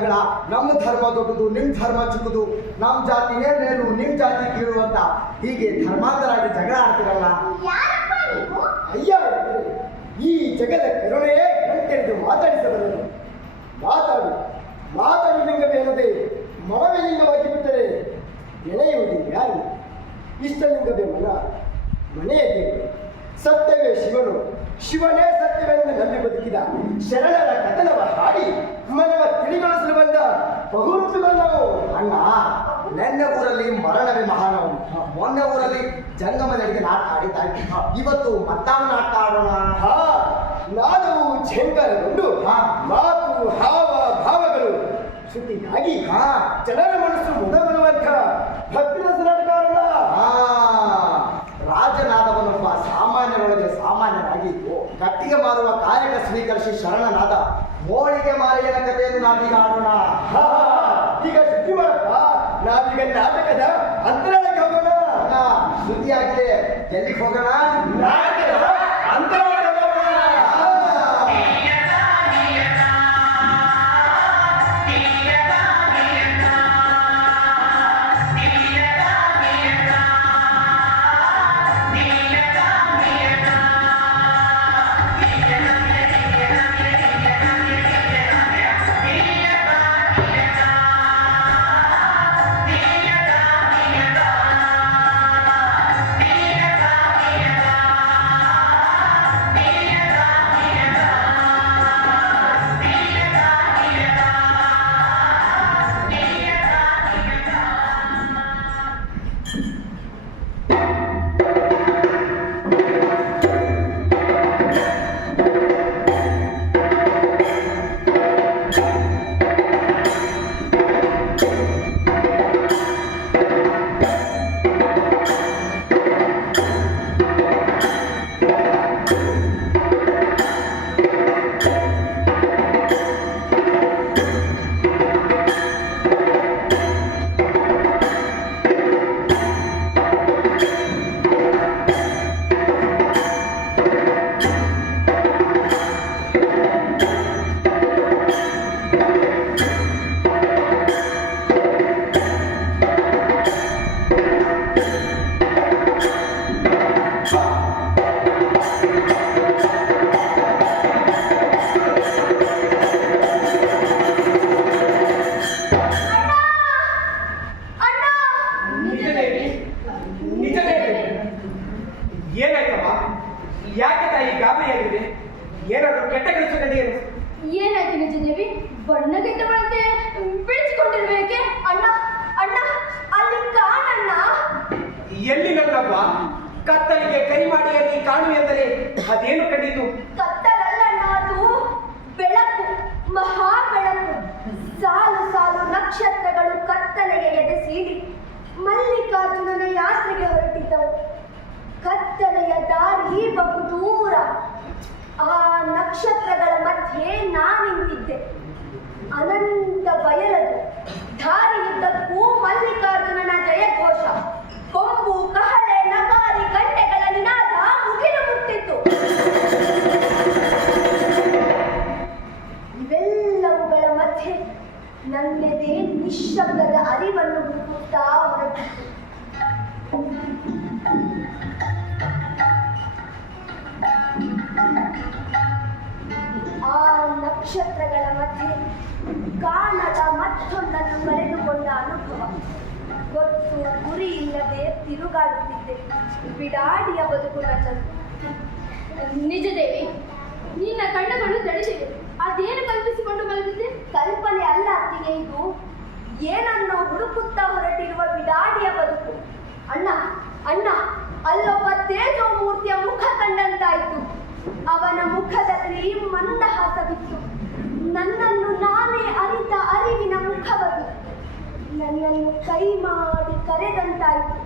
ಜಗಳ. ನಮ್ಮ ಧರ್ಮ ದೊಡ್ಡದು, ನಿಮ್ ಧರ್ಮ ಚಿಕ್ಕದು, ನಮ್ಮ ಜಾತಿನೇ ಮೇಲು, ನಿಮ್ ಜಾತಿ ಕೀಳು ಅಂತ ಹೀಗೆ ಧರ್ಮಾಂತರಾಗಿ ಜಗಳ ಆಡ್ತಿರಲ್ಲ. ಅಯ್ಯ, ಈ ಜಗದ ಕರುಣೆಯೇ ಗಂಟೆದ್ದು ಮಾತಾಡಿಸಬಲ್ಲನು. ಮಾತಾಡು ಮಾತಾಡು ಲಿಂಗವೇನದೆ ಮನವೇ ಲಿಂಗವಾಗಿ ಬಿಟ್ಟರೆ ಎಳೆಯುವುದು ಯಾರು? ಇಷ್ಟಲಿಂಗವೇ ಮನೆಯ ದೇವರು. ಸತ್ಯವೇ ಶಿವನು, ಶಿವನೇ ಸತ್ಯವೆಂದು ನಂಬಿ ಬದುಕಿದ ಶರಣರ ಕಥನವ ಹಾಡಿ ಮನವ ತಿಳಿಗೊಳಿಸಲು ಬಂದ ಬಹುರುಗಳು ನಾವು. ಅಣ್ಣ, ನೆನ್ನೆ ಊರಲ್ಲಿ ಮರಣವೇ ಮಹಾನವನು, ಮೊನ್ನೆ ಊರಲ್ಲಿ ಜಂಗಮ ನಡಿಗೆ ನಾಟಕ ಆಡಿತಾ ಇದ್ದ. ಇವತ್ತು ಮತ್ತಾವ ನಾಟಕ ಆಡೋಣ. ನಾದವು ಝೇಂಕರಗೊಂಡು ಮಾತು ಹಾವ ಭಾವಗಳು ಶ್ರುತಿಯಾಗಿ ಜನರ ಮನಸ್ಸು ಮುದಗೊಳ್ಳುವಂಥ ಭಕ್ತಿ ನಾಟಕ ಆಡೋಣ. ರಾಜನಾದವನೊಬ್ಬ ಸಾಮಾನ್ಯರೊಳಗೆ ಸಾಮಾನ್ಯನಾಗಿ ಕಟ್ಟಿಗೆ ಮಾರುವ ಕಾಯಕ ಸ್ವೀಕರಿಸಿ ಶರಣನಾದ ಮೋಳಿಗೆ ಮಾರಿಯನ ಕಥೆಯನ್ನು ನಾವೀಗ ಆಡೋಣ. ಈಗ ಶುದ್ಧಿ ಮಾಡಪ್ಪ, ನಾವೀಗ ನಾಟಕದ ಅಂತರಾಳಕ್ಕೆ ಹೋಗೋಣ. ಶುದ್ಧಿಯಾಗಿದೆ, ಎಲ್ಲಿಗೆ ಹೋಗೋಣ? ನಾಟಕದ ಅಂತರಾಳಕ್ಕೆ ಹೋಗೋಣ. ಯಾಕೆ ತಾಯಿ ಗಾಬರಿಯಾಗಿದೆ? ಏನಾದರೂ ಕೆಟ್ಟ ಕೆಲಸ ಕಂಡಿಯೇನು? ಏನಾಯ್ತು ನಿಜದೇವಿ? ಬಣ್ಣಗೆಟ್ಟವರಂತೆ ಬೆಳೆಸಿಕೊಂಡಿರ್ಬೇಕೆ? ಅಣ್ಣ ಅಣ್ಣ ಅಲ್ಲಿ ಕಾಣಣ್ಣ. ಎಲ್ಲಿ ನನ್ನವ್ವ? ಕತ್ತಲಿಗೆ ಕೈ ಮಾಡಿ ಅಲ್ಲಿ ಕಾಣು ಎಂದರೆ ಅದೇನು ಕಂಡಿತು? ಕತ್ತಲಲ್ಲಣ್ಣ, ಅದು ಬೆಳಕು, ಮಹಾ ಬೆಳಕು. ಸಾಲು ಸಾಲು ನಕ್ಷತ್ರಗಳು ಕತ್ತಲೆಗೆ ಎದೆ ಸೀಳಿ ಮಲ್ಲಿಕಾರ್ಜುನನ ಯಾತ್ರೆಗೆ ಹೊರಟಿದ್ದವು. ಕತ್ತಲೆಯ ದಾರಿ ಬಹು ದೂರ. ಆ ನಕ್ಷತ್ರಗಳ ಮಧ್ಯೆ ನಾನಿಂತಿದ್ದೆ. ಅನಂತ ಬಯಲದು. ದಾರಿಯುದ್ದಕ್ಕೂ ಮಲ್ಲಿಕಾರ್ಜುನನ ಜಯಘೋಷ, ಕೊಂಬು, ಕಹಳೆ, ನಗಾರಿ, ಗಂಟೆಗಳ ನಿನಾದ ಮುಗಿಲು ಮುಟ್ಟಿತ್ತು. ಇವೆಲ್ಲವುಗಳ ಮಧ್ಯೆ ನನ್ನೆದೆ ನಿಶ್ಶಬ್ದದ ಅರಿವನ್ನು ಹುಡುಕುತ್ತಾ ಹೊರಟಿತ್ತು. ಆ ನಕ್ಷತ್ರಗಳ ಮಧ್ಯೆ ಕಾಣದ ಮತ್ತೊಂದನ್ನು ಕಳೆದುಕೊಂಡ ಅನುಭವ. ಗೊತ್ತು ಗುರಿ ಇಲ್ಲದೆ ತಿರುಗಾಡುತ್ತಿದ್ದೆ. ಬಿಡಾಡಿಯ ಬದುಕು ನನ್ನದು. ನಿಜದೇವಿ, ನಿನ್ನ ಕಣ್ಣುಗಳು ತಡೆದಿವೆ. ಅದೇನು ಕಲ್ಪಿಸಿಕೊಂಡು ಮಲಗಿದ್ದೆ? ಕಲ್ಪನೆ ಅಲ್ಲ ಅತ್ತಿಗೆ, ಇದು ಏನನ್ನು ಹುಡುಕುತ್ತಾ ಹೊರಟಿರುವ ಬಿಡಾಡಿಯ ಬದುಕು. ಅಣ್ಣ ಅಣ್ಣ, ಅಲ್ಲೊಬ್ಬ ತೇಜೋ ಮೂರ್ತಿಯ ಮುಖ ಕಂಡಂತಾಯಿತು. ಅವನ ಮುಖದಲ್ಲಿ ಮಂದಹಾಸವಿತ್ತು. ನನ್ನನ್ನು ನಾನೇ ಅರಿತ ಅರಿವಿನ ಮುಖವದು. ನನ್ನನ್ನು ಕೈ ಮಾಡಿ ಕರೆದಂತಾಯಿತು.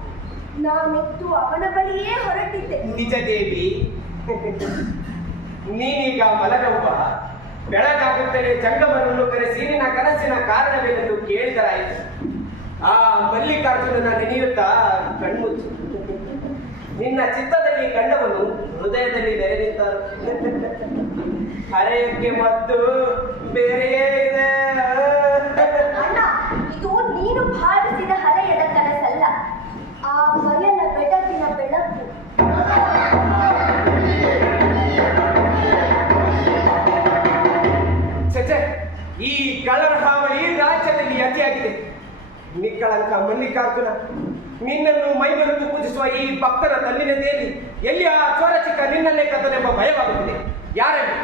ನಾನೆತ್ತು ಅವನ ಬಳಿಯೇ ಹೊರಟಿದ್ದೆ. ನಿಜ ದೇವಿ, ನೀನೀಗ ಮಲಗವ್ವ. ಬೆಳಗಾಗುತ್ತಲೇ ಜಂಗಮರನ್ನು ಕರೆಸಿ ನಿನ್ನ ಕನಸಿನ ಕಾರಣವೇನೆಂದು ಕೇಳಿದರಾಯಿತು. ಆ ಮಲ್ಲಿಕಾರ್ಜುನನ ನೆನೆಯುತ್ತಾ ಕಣ್ಮುಚ್ಚು. ನಿನ್ನ ಚಿತ್ತದಲ್ಲಿ ಕಂಡವನು ಹೃದಯದಲ್ಲಿ ನೆರೆದಿದ್ದರು. ಹರೆಯಕ್ಕೆ ಮತ್ತು ಬೇರೆಯೇ ಇದೆ. ನಿಷ್ಕಳಂಕ ಮಲ್ಲಿಕಾರ್ಜುನ, ನಿನ್ನನ್ನು ಮೈಮರೆತು ಪೂಜಿಸುವ ಈ ಭಕ್ತರ ತಲ್ಲಿನದೆಯಲ್ಲಿ ಎಲ್ಲಿ ಆ ಚೋರ ಚಿಕ್ಕ ನಿನ್ನನ್ನೇ ಕದ್ದನೆಂಬ ಭಯವಾಗುತ್ತಿದೆ. ಯಾರಲ್ಲಿ?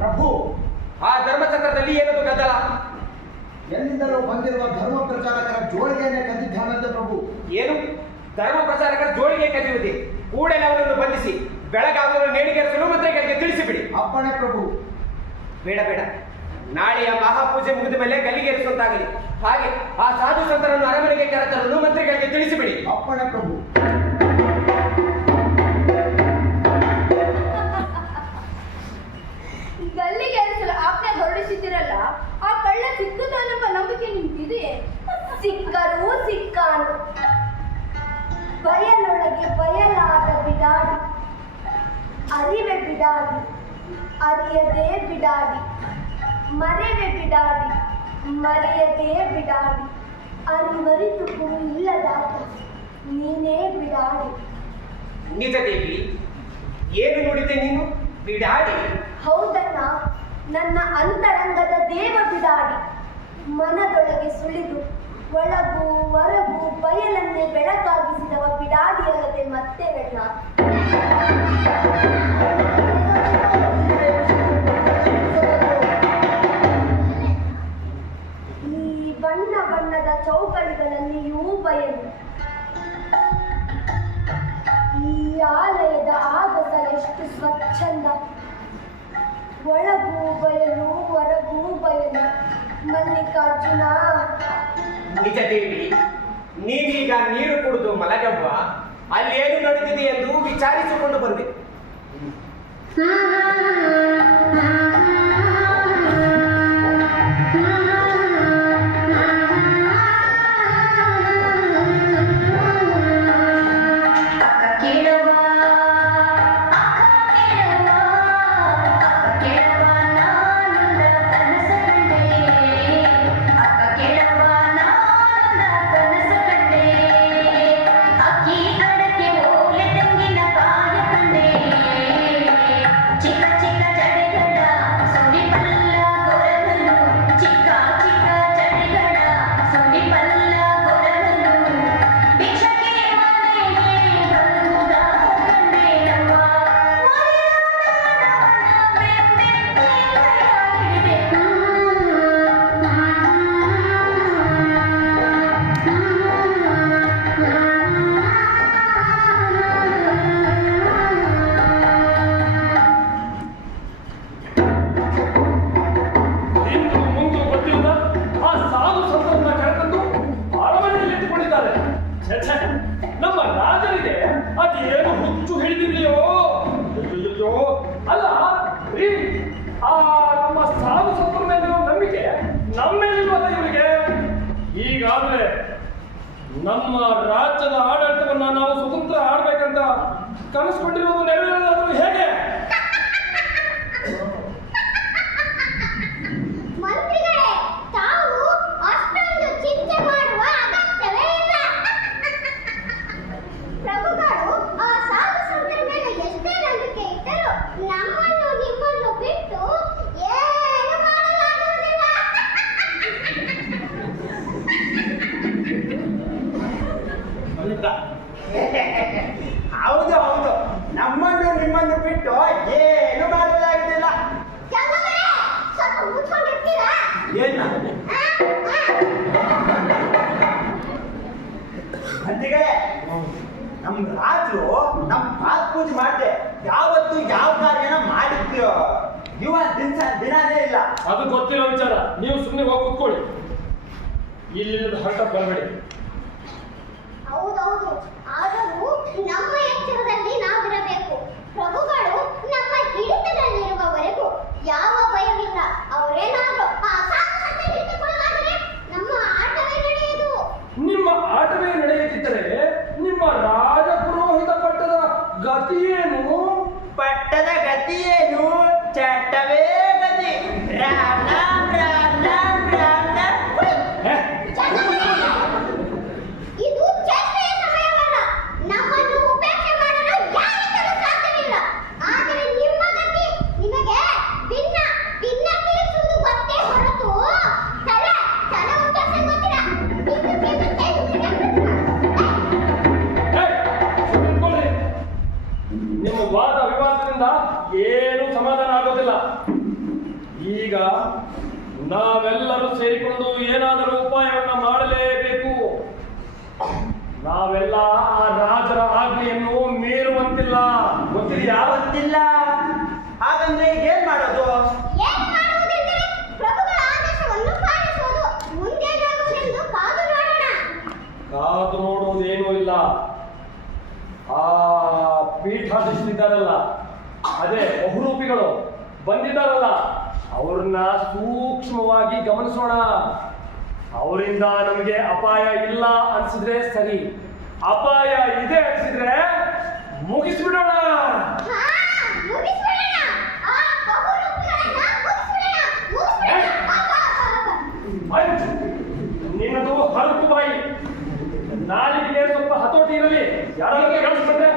ಪ್ರಭು, ಆ ಧರ್ಮಚಕ್ರದಲ್ಲಿ ಏನದು ಗದ್ದಲ? ಎಲ್ಲಿಂದಲೂ ಬಂದಿರುವ ಧರ್ಮ ಪ್ರಚಾರಕರ ಜೋಳಿಗೆಯನ್ನೇ ಕದ್ದಿದ್ದಾನಂತೆ ಪ್ರಭು. ಏನು ಧರ್ಮ ಪ್ರಚಾರಕರ ಜೋಳಿಗೆ ಕದಿಯುವುದೇ? ಕೂಡಲೇ ಅವನನ್ನು ಬಂಧಿಸಿ ಬೆಳಗಾಗಲು ನೇಣಿಗೇರಿಸಲು ಮಂತ್ರಿಗಳಿಗೆ ತಿಳಿಸಿಬಿಡಿ. ಅಪ್ಪಣೆ ಪ್ರಭು. ಬೇಡ ಬೇಡ, ನಾಳೆಯ ಮಹಾಪೂಜೆ ಮುಗಿದ ಮೇಲೆ ಗಲ್ಲಿಗೇರಿಸುವಂತಾಗಲಿ. ಹಾಗೆ ಆ ಸಾಧು ಸಂತರನ್ನು ಅರಮನೆಗೆ ಕರೆತರಲು ಮಂತ್ರಿಗಳಿಗೆ ತಿಳಿಸಿಬಿಡಿ. ಅಪ್ಪಣೆ ಪ್ರಭು. ಗಲ್ಲಿಗೇರಿಸಲು ಆಜ್ಞೆ ಹೊರಡಿಸಿದಿರಲ್ಲ, ಆ ಕಳ್ಳ ಸಿಕ್ಕುತ್ತಾನೆಂಬ ನಂಬಿಕೆ ನಿಂತಿದೆಯೇ? ಸಿಕ್ಕರೂ ಸಿಕ್ಕಾನು. ಬಯಲೊಳಗೆ ಬಯಲಾದ ಬಿಡಾಡಿ, ಅರಿವೆ ಬಿಡಾಡಿ, ಅರಿಯದೇ ಬಿಡಾಡಿ, ಮರೆವೆ ಬಿಡಾಡಿ, ಮರೆಯದೇ ಬಿಡಾಡಿ, ಅರಿವರಿತು ಗುರು ಇಲ್ಲದಾತ ನೀನೇ ಬಿಡಾಡಿ. ನಿಜ ದೇವಿ, ಏನು ನುಡಿದೆ ನೀನು? ಬಿಡಾಡಿ? ಹೌದಣ್ಣ, ನನ್ನ ಅಂತರಂಗದ ದೇವ ಬಿಡಾಡಿ. ಮನದೊಳಗೆ ಸುಳಿದು ಒಳಗೂ ಹೊರಗೂ ಬಯಲನ್ನೇ ಬೆಳಕಾಗಿಸಿದವ ಬಿಡಾಡಿ ಅಲ್ಲದೆ ಮತ್ತೆ ಬೇಡ. ಈ ಬಣ್ಣ ಬಣ್ಣದ ಚೌಕಳಿಗಳಲ್ಲಿಯೂ ಬಯಲು, ಈ ಆಲಯದ ಆಗಸ ಎಷ್ಟು ಸ್ವಚ್ಛಂದ. ಒಳಗೂ ಬಯಲು ಹೊರಗೂ ಬಯಲು. ಮಲ್ಲಿಕಾರ್ಜುನ, ನಿಜ ದೇವಿ, ನೀನೀಗ ನೀರು ಕುಡಿದು ಮಲಗವ್ವ. ಅಲ್ಲಿ ಏನು ನಡೆದಿದೆ ಎಂದು ವಿಚಾರಿಸಿಕೊಂಡು ಬಂದೆ. ನಮ್ಮ ರಾಜ್ಯದ ಆಡಳಿತವನ್ನ ನಾವು ಸ್ವತಂತ್ರ ಆಡ್ಬೇಕಂತ ಕನಸ್ಕೊಂಡಿರೋದು ನೆರವೇರೋದಾದ್ರೂ ಹೇಗೆ? ಮಂತ್ರಿಗಳೇ, ತಾವು ಅಷ್ಟೊಂದು ಚಿಂತೆ ಮಾಡುವ ಅಗತ್ಯವೇ ಇಲ್ಲ. ಪ್ರಭುಗಳು ಆ ಸಾಧು ಸಂತರ ಮೇಲೆ ಎಷ್ಟೇ ನಂಬಿಕೆ ಇಟ್ಟರು ನಮ್ಮನ್ನು ನಿಮ್ಮನ್ನು ಬಿಟ್ಟು ಏನು ಮಾಡಲಾಗುವುದಿಲ್ಲ. ಹೌದು ಹೌದು, ನಮ್ಮನ್ನು ನಿಮ್ಮನ್ನು ಬಿಟ್ಟು ಏನು ಮಾಡಲಾಗುವುದಿಲ್ಲ. ಸ್ವಲ್ಪ ಮುಚ್ಕೊಂಡಿರ್ತೀರಾ? ಏನ ಅಂದಿಗೆ ನಮ್ಮ ರಾಜರು ನಮ್ಮ ಪಾದ ಪೂಜೆ ಮಾಡಿದೆ ಯಾವತ್ತು ಯಾವ ಕಾರ್ಯನ ಮಾಡಿದ್ಯೋ ದಿನಾನೇ ಇಲ್ಲ. ಅದು ಗೊತ್ತಿರೋ ವಿಚಾರ. ನೀವು ಸುಮ್ಮನೆ ಹೋಗಿ ಕೂತ್ಕೊಳ್ಳಿ, ಇಲ್ಲಿಂದ ಹೊರಟ ಬರಬೇಡಿ. ಹೌದೌದು, ಆದರೂ ನಮ್ಮ ಎಚ್ಚರದಲ್ಲಿ ನಾವಿರಬೇಕು. ಪ್ರಭುಗಳು ನಮ್ಮ ಹಿಡಿತದಲ್ಲಿರುವವರೆಗೂ ಯಾವ ಭಯವಿಲ್ಲ. ಅವರೇನಾದ್ರೂ ಆ ಸಾಧು ಸಂತ ಹಿಡಿದುಕೊಳ್ಳಲಾದರೆ ನಮ್ಮ ಆಟವೇ ನಡೆಯುವುದು. ನಿಮ್ಮ ಆಟವೇ ನಡೆಯುತ್ತಿದ್ದರೆ ನಿಮ್ಮ ರಾಜ ಪುರೋಹಿತ ಪಟ್ಟದ ಗತಿಯೇನು? ಪಟ್ಟದ ಗತಿಯೇನು? ಚಟ್ಟವೇ ಗತಿ. ರಾಮ ರಾಮ ರಾಮ ಇದು ಚರ್ಚೆಯ ಸಮಯವಲ್ಲ. ನಮ್ಮನ್ನು ಉಪೇಕ್ಷೆ ಮಾಡಲು ಯಾರಿಗೂ ಸಾಧ್ಯವಿಲ್ಲ. ಆದರೆ ನಿಮ್ಮ ಗತಿ ನಿಮಗೆ ಭಿನ್ನ ಭಿನ್ನ ತಿಳಿಸುವುದು ಗೊತ್ತೇ ಹೊರತು ನಿಮ್ಮ ವಾದ ವಿವಾದದಿಂದ ಏನೂ ಸಮಾಧಾನ ಆಗೋದಿಲ್ಲ. ಈಗ ನಾವೆಲ್ಲರೂ ಸೇರಿಕೊಂಡು ಏನಾದರೂ ಉಪಾಯವನ್ನ ಮಾಡಲೇಬೇಕು. ನಾವೆಲ್ಲ ಆ ರಾಜರ ಆಜ್ಞೆಯನ್ನು ಮೀರುವಂತಿಲ್ಲ. ಗೊತ್ತಿದೆಯಾ? ಗೊತ್ತಿಲ್ಲ. ಹಾಗಂದ್ರೆ ಏನ್ ಮಾಡೋದು? ಏನು ಮಾಡುವುದೆಂದರೆ ಪ್ರಭುಗಳ ಆದೇಶವನ್ನು ಪಾಲಿಸುವುದು. ಮುಂದೇನಾಗುವುದೆಂದು ಕಾದು ನೋಡೋಣ. ಕಾದು ನೋಡುವುದೇನೂ ಇಲ್ಲ. ಆ ಪೀಠಾಧೀಶರಿದ್ದಾರಲ್ಲ, ಅದೇ ಬಹುರೂಪಿಗಳು ಬಂದಿದ್ದಾರಲ್ಲ, ಅವ್ರನ್ನ ಸೂಕ್ಷ್ಮವಾಗಿ ಗಮನಿಸೋಣ. ಅವರಿಂದ ನಮಗೆ ಅಪಾಯ ಇಲ್ಲ ಅನ್ಸಿದ್ರೆ ಸರಿ, ಅಪಾಯ ಇದೆ ಅನ್ಸಿದ್ರೆ ಮುಗಿಸ್ಬಿಡೋಣ. ಹಾ, ಮುಗಿಸ್ಬಿಡೋಣ. ಆ ಬಹುರೂಪಿಗಳನ್ನ ಮುಗಿಸ್ಬಿಡೋಣ. ನಿನ್ನದು ಹರಕು ಬಾಯಿ, ನಾಲಿಗೆ ಸ್ವಲ್ಪ ಹತೋಟಿ ಇರಲಿ. ಯಾರಾದ್ರೂ ಕೇಳಿಸ್ಕೊಂಡ್ರೆ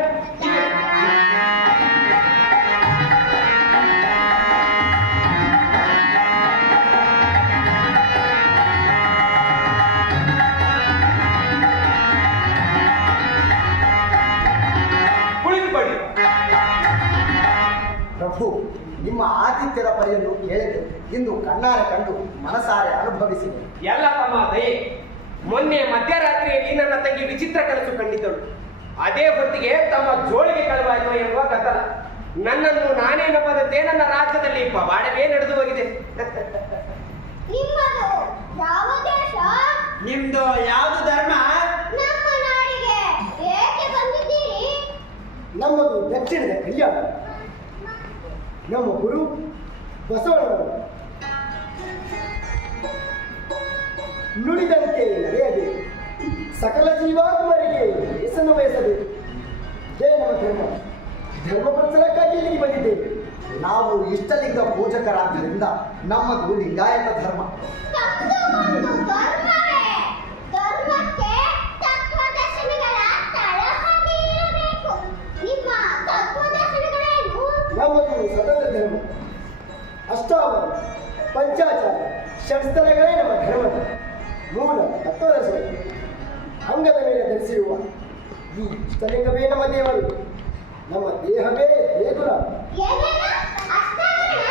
ಕುಳಿತುಕೊಳ್ಳಿ. ಪ್ರಭು, ನಿಮ್ಮ ಆತಿಥ್ಯದ ಪರಿಯನ್ನು ಕೇಳಿದೆ. ಇಂದು ಕಣ್ಣಾರೆ ಕಂಡು ಮನಸಾರೆ ಅನುಭವಿಸಿದೆ. ಎಲ್ಲ ತಮ್ಮ ದಯೆ. ಮೊನ್ನೆ ಮಧ್ಯರಾತ್ರಿಯಲ್ಲಿ ನನ್ನ ತಂಗಿ ವಿಚಿತ್ರ ಕನಸು ಕಂಡಿದ್ದಳು. ಅದೇ ಹೊತ್ತಿಗೆ ತಮ್ಮ ಜೋಳಿಗೆ ಕಳುವಾಯಿತು ಎನ್ನುವ ಗದ್ದಲ. ನನ್ನನ್ನು ನಾನೇ ನಂಬದಂತೆ ನನ್ನ ರಾಜ್ಯದಲ್ಲಿ ಪವಾಡವೇ ನಡೆದು ಹೋಗಿದೆ. ನಿಮ್ಮದು ಯಾವ ದೇಶ? ನಿಮ್ದು ಯಾವುದು ಧರ್ಮ? ನಮ್ಮ ನಾಡಿಗೆ ಏಕೆ ಬಂದಿದ್ದೀರಿ? ನಮ್ಮದು ದಕ್ಷಿಣದ ಕಲ್ಯಾಣ. ನಮ್ಮ ಗುರು ಬಸವಣ್ಣನವರು ನುಡಿದಂತೆ ನಡೆಯಬೇಕು. ಸಕಲ ಜೀವಾತ್ಮರಿಗೆ ಯಶಸ್ಸನ್ನು ಬಯಸಬೇಕು. ಇದೇ ನಮ್ಮ ಧರ್ಮ. ಧರ್ಮ ಪ್ರಚಾರಕ್ಕಾಗಿ ಇಲ್ಲಿಗೆ ಬಂದಿದ್ದೇವೆ. ನಾವು ಇಷ್ಟಲಿಂಗ ಪೂಜಕರಾದ್ದರಿಂದ ನಮ್ಮದು ಲಿಂಗಾಯತ ಧರ್ಮ. ತಮ್ಮದು ಒಂದು ಧರ್ಮವೇ. ಧರ್ಮಕ್ಕೆ ತತ್ವದರ್ಶನಗಳ ತಳಹದಿ ಇರಬೇಕು. ನಿಮ್ಮ ತತ್ವದರ್ಶನಗಳೇನು? ನಮ್ಮದು ಸ್ವತಂತ್ರ ಧರ್ಮ. ಅಷ್ಟಾವರಣ, ಪಂಚಾಚಾರ, ಷಟ್ಸ್ಥಲಗಳೇ ನಮ್ಮ ಧರ್ಮದ ಮೂಲ ತತ್ವದರ್ಶನ. ಅಂಗದ ಮೇಲೆ ಧರಿಸಿರುವ ಈ ಇಷ್ಟಲಿಂಗವೇ ನಮ್ಮ ದೇವರು. ನಮ್ಮ ದೇಹವೇ ದೇಗುಲ. ಏನೇನು? ಅಷ್ಟಾವರಣ?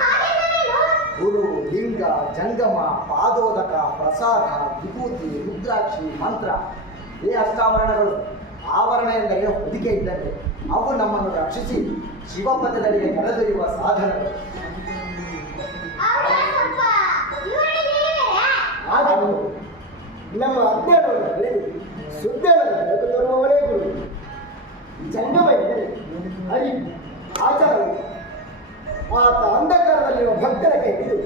ಹಾಗೆಂದರೇನು? ಗುರು, ಲಿಂಗ, ಜಂಗಮ, ಪಾದೋದಕ, ಪ್ರಸಾದ, ವಿಭೂತಿ, ರುದ್ರಾಕ್ಷಿ, ಮಂತ್ರ ಈ ಅಷ್ಟಾವರಣಗಳು. ಆವರಣ ಎಂದರೆ ಹೊದಿಕೆ ಇದ್ದಂತೆ. ಅವು ನಮ್ಮನ್ನು ರಕ್ಷಿಸಿ ಶಿವಪಥದಡಿಗೆ ಕರೆದೊಯ್ಯುವ ಸಾಧನಗಳು. ಅವುಗಳ ಸ್ವಲ್ಪ ವಿವರಣೆ ನೀಡಿದರೆ? ಆದರೂ ನಮ್ಮ ಅಜ್ಞಾನವನ್ನು ಕಳೆದು ಸುಜ್ಞಾನದ ಬೆಳಕು ತರುವವರೇ ಗುರು. ಜಂಗಮ ಎಂದರೆ ಅರಿವು, ಆಚಾರವು. ಆತ ಅಂಧಕಾರದಲ್ಲಿರುವ ಭಕ್ತರ ಕೈ ಹಿಡಿದು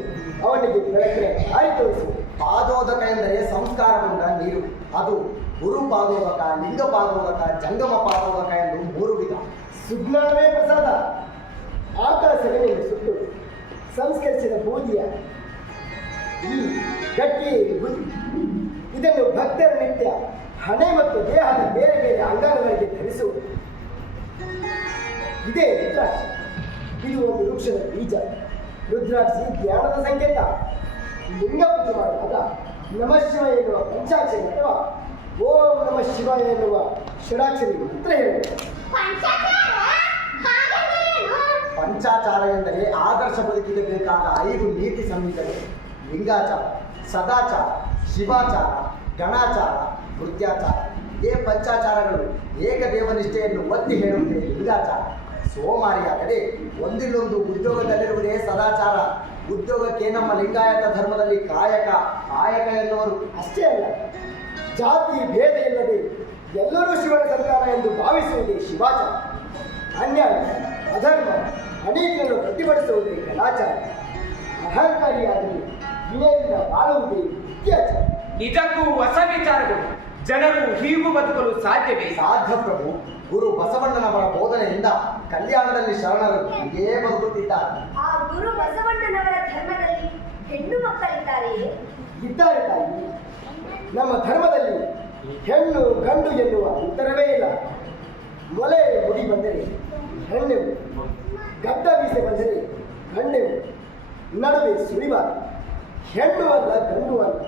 ಅವನಿಗೆ ಬೆಳಕಿನ ದಾರಿ ತೋರಿಸುವುದು. ಪಾದೋದಕ ಎಂದರೆ ಸಂಸ್ಕಾರಗೊಂಡ ನೀರು. ಅದು ಗುರು ಪಾದೋದಕ, ಲಿಂಗ ಪಾದೋದಕ, ಜಂಗಮ ಪಾದೋದಕ ಎಂದು 3 ವಿಧ. ಸುಜ್ಞಾನವೇ ಪ್ರಸಾದ. ಆಕಳ ಸಗಣಿಯನ್ನು ಸುಟ್ಟು ಸಂಸ್ಕರಿಸಿದ ಬೂದಿಯ ಈ ಗಟ್ಟಿ ಬುದ್ಧಿ. ಇದನ್ನು ಭಕ್ತರ ನಿತ್ಯ ಹಣೆ ಮತ್ತು ದೇಹದ ಬೇರೆ ಬೇರೆ ಅಂಗಾಂಗಗಳಿಗೆ ಧರಿಸುವುದು. ಇದೇ ರುದ್ರಾಕ್ಷಿ. ಇದು ಒಂದು ವೃಕ್ಷದ ಬೀಜ. ರುದ್ರಾಕ್ಷಿ ಜ್ಞಾನದ ಸಂಕೇತ. ಲಿಂಗ ಪೂಜೆ ಮಾಡುವಾಗ ನಮಃ ಶಿವಾಯ ಎನ್ನುವ ಪಂಚಾಕ್ಷರಿ ಅಥವಾ ಓಂ ನಮಃ ಶಿವಾಯ ಎನ್ನುವ ಷಡಾಕ್ಷರಿ ಮಂತ್ರ ಹೇಳುವುದು. ಪಂಚಾಚಾರ? ಹಾಗೆಂದರೇನು? ಪಂಚಾಚಾರ ಎಂದರೆ ಆದರ್ಶ ಬದುಕಿಗೆ ಬೇಕಾದ 5 ನೀತಿ ಸಂಹಿತೆಗಳು. ಲಿಂಗಾಚಾರ, ಸದಾಚಾರ, ಶಿವಾಚಾರ, ಗಣಾಚಾರ, ವೃತ್ಯಾಚಾರ. ಇದೇ ಪಂಚಾಚಾರಗಳು ಏಕದೇವನಿಷ್ಠೆಯನ್ನು ಒತ್ತಿ ಹೇಳುವುದೇ ಲಿಂಗಾಚಾರ. ಸೋಮಾರಿಯಾಗದೆ ಒಂದಿಲ್ಲೊಂದು ಉದ್ಯೋಗದಲ್ಲಿರುವುದೇ ಸದಾಚಾರ. ಉದ್ಯೋಗಕ್ಕೆ ನಮ್ಮ ಲಿಂಗಾಯತ ಧರ್ಮದಲ್ಲಿ ಕಾಯಕ ಎನ್ನುವರು. ಅಷ್ಟೇ ಅಲ್ಲ, ಜಾತಿ ಭೇದ ಇಲ್ಲದೆ ಎಲ್ಲರೂ ಶಿವನ ಸಂತಾನ ಎಂದು ಭಾವಿಸುವುದೇ ಶಿವಾಚಾರ. ಅನ್ಯಾಯ, ಅಧರ್ಮ, ಅನೀತಿಯನ್ನು ಪ್ರತಿಭಟಿಸುವುದೇ ಗಣಾಚಾರ. ಅಹಂಕಾರಿಯಾಗಿ ವಿನಯದಿಂದ ಬಾಳುವುದೇ ವಿದ್ಯಾಚಾರ. ಇದಕ್ಕೂ ಹೊಸ ವಿಚಾರಗಳು. ಜನರು ಹೀಗೂ ಬದುಕಲು ಸಾಧ್ಯವೇ? ಸಾಧ್ಯ ಪ್ರಭು. ಗುರು ಬಸವಣ್ಣನವರ ಬೋಧನೆಯಿಂದ ಕಲ್ಯಾಣದಲ್ಲಿ ಶರಣರು ಹೀಗೇ ಬದುಕುತ್ತಿದ್ದಾರೆ. ಆ ಗುರು ಬಸವಣ್ಣನವರ ಧರ್ಮದಲ್ಲಿ ಹೆಣ್ಣು ಮಕ್ಕಳಿದ್ದಾರೆಯೇ? ಇದ್ದಾರೆ ತಾಯಿ. ನಮ್ಮ ಧರ್ಮದಲ್ಲಿ ಹೆಣ್ಣು ಗಂಡು ಎನ್ನುವ ಅಂತರವೇ ಇಲ್ಲ. ಮೊಲೆ ಮುಡಿ ಬಂದರೆ ಹೆಣ್ಣೆವು, ಗಡ್ಡ ಬೀಸೆ ಬಂದರೆ ಗಂಡೆವು, ನಡುವೆ ಸುಳಿಬಾರದು. ಹೆಣ್ಣು ಅಲ್ಲ ಗಂಡು ಅಲ್ಲ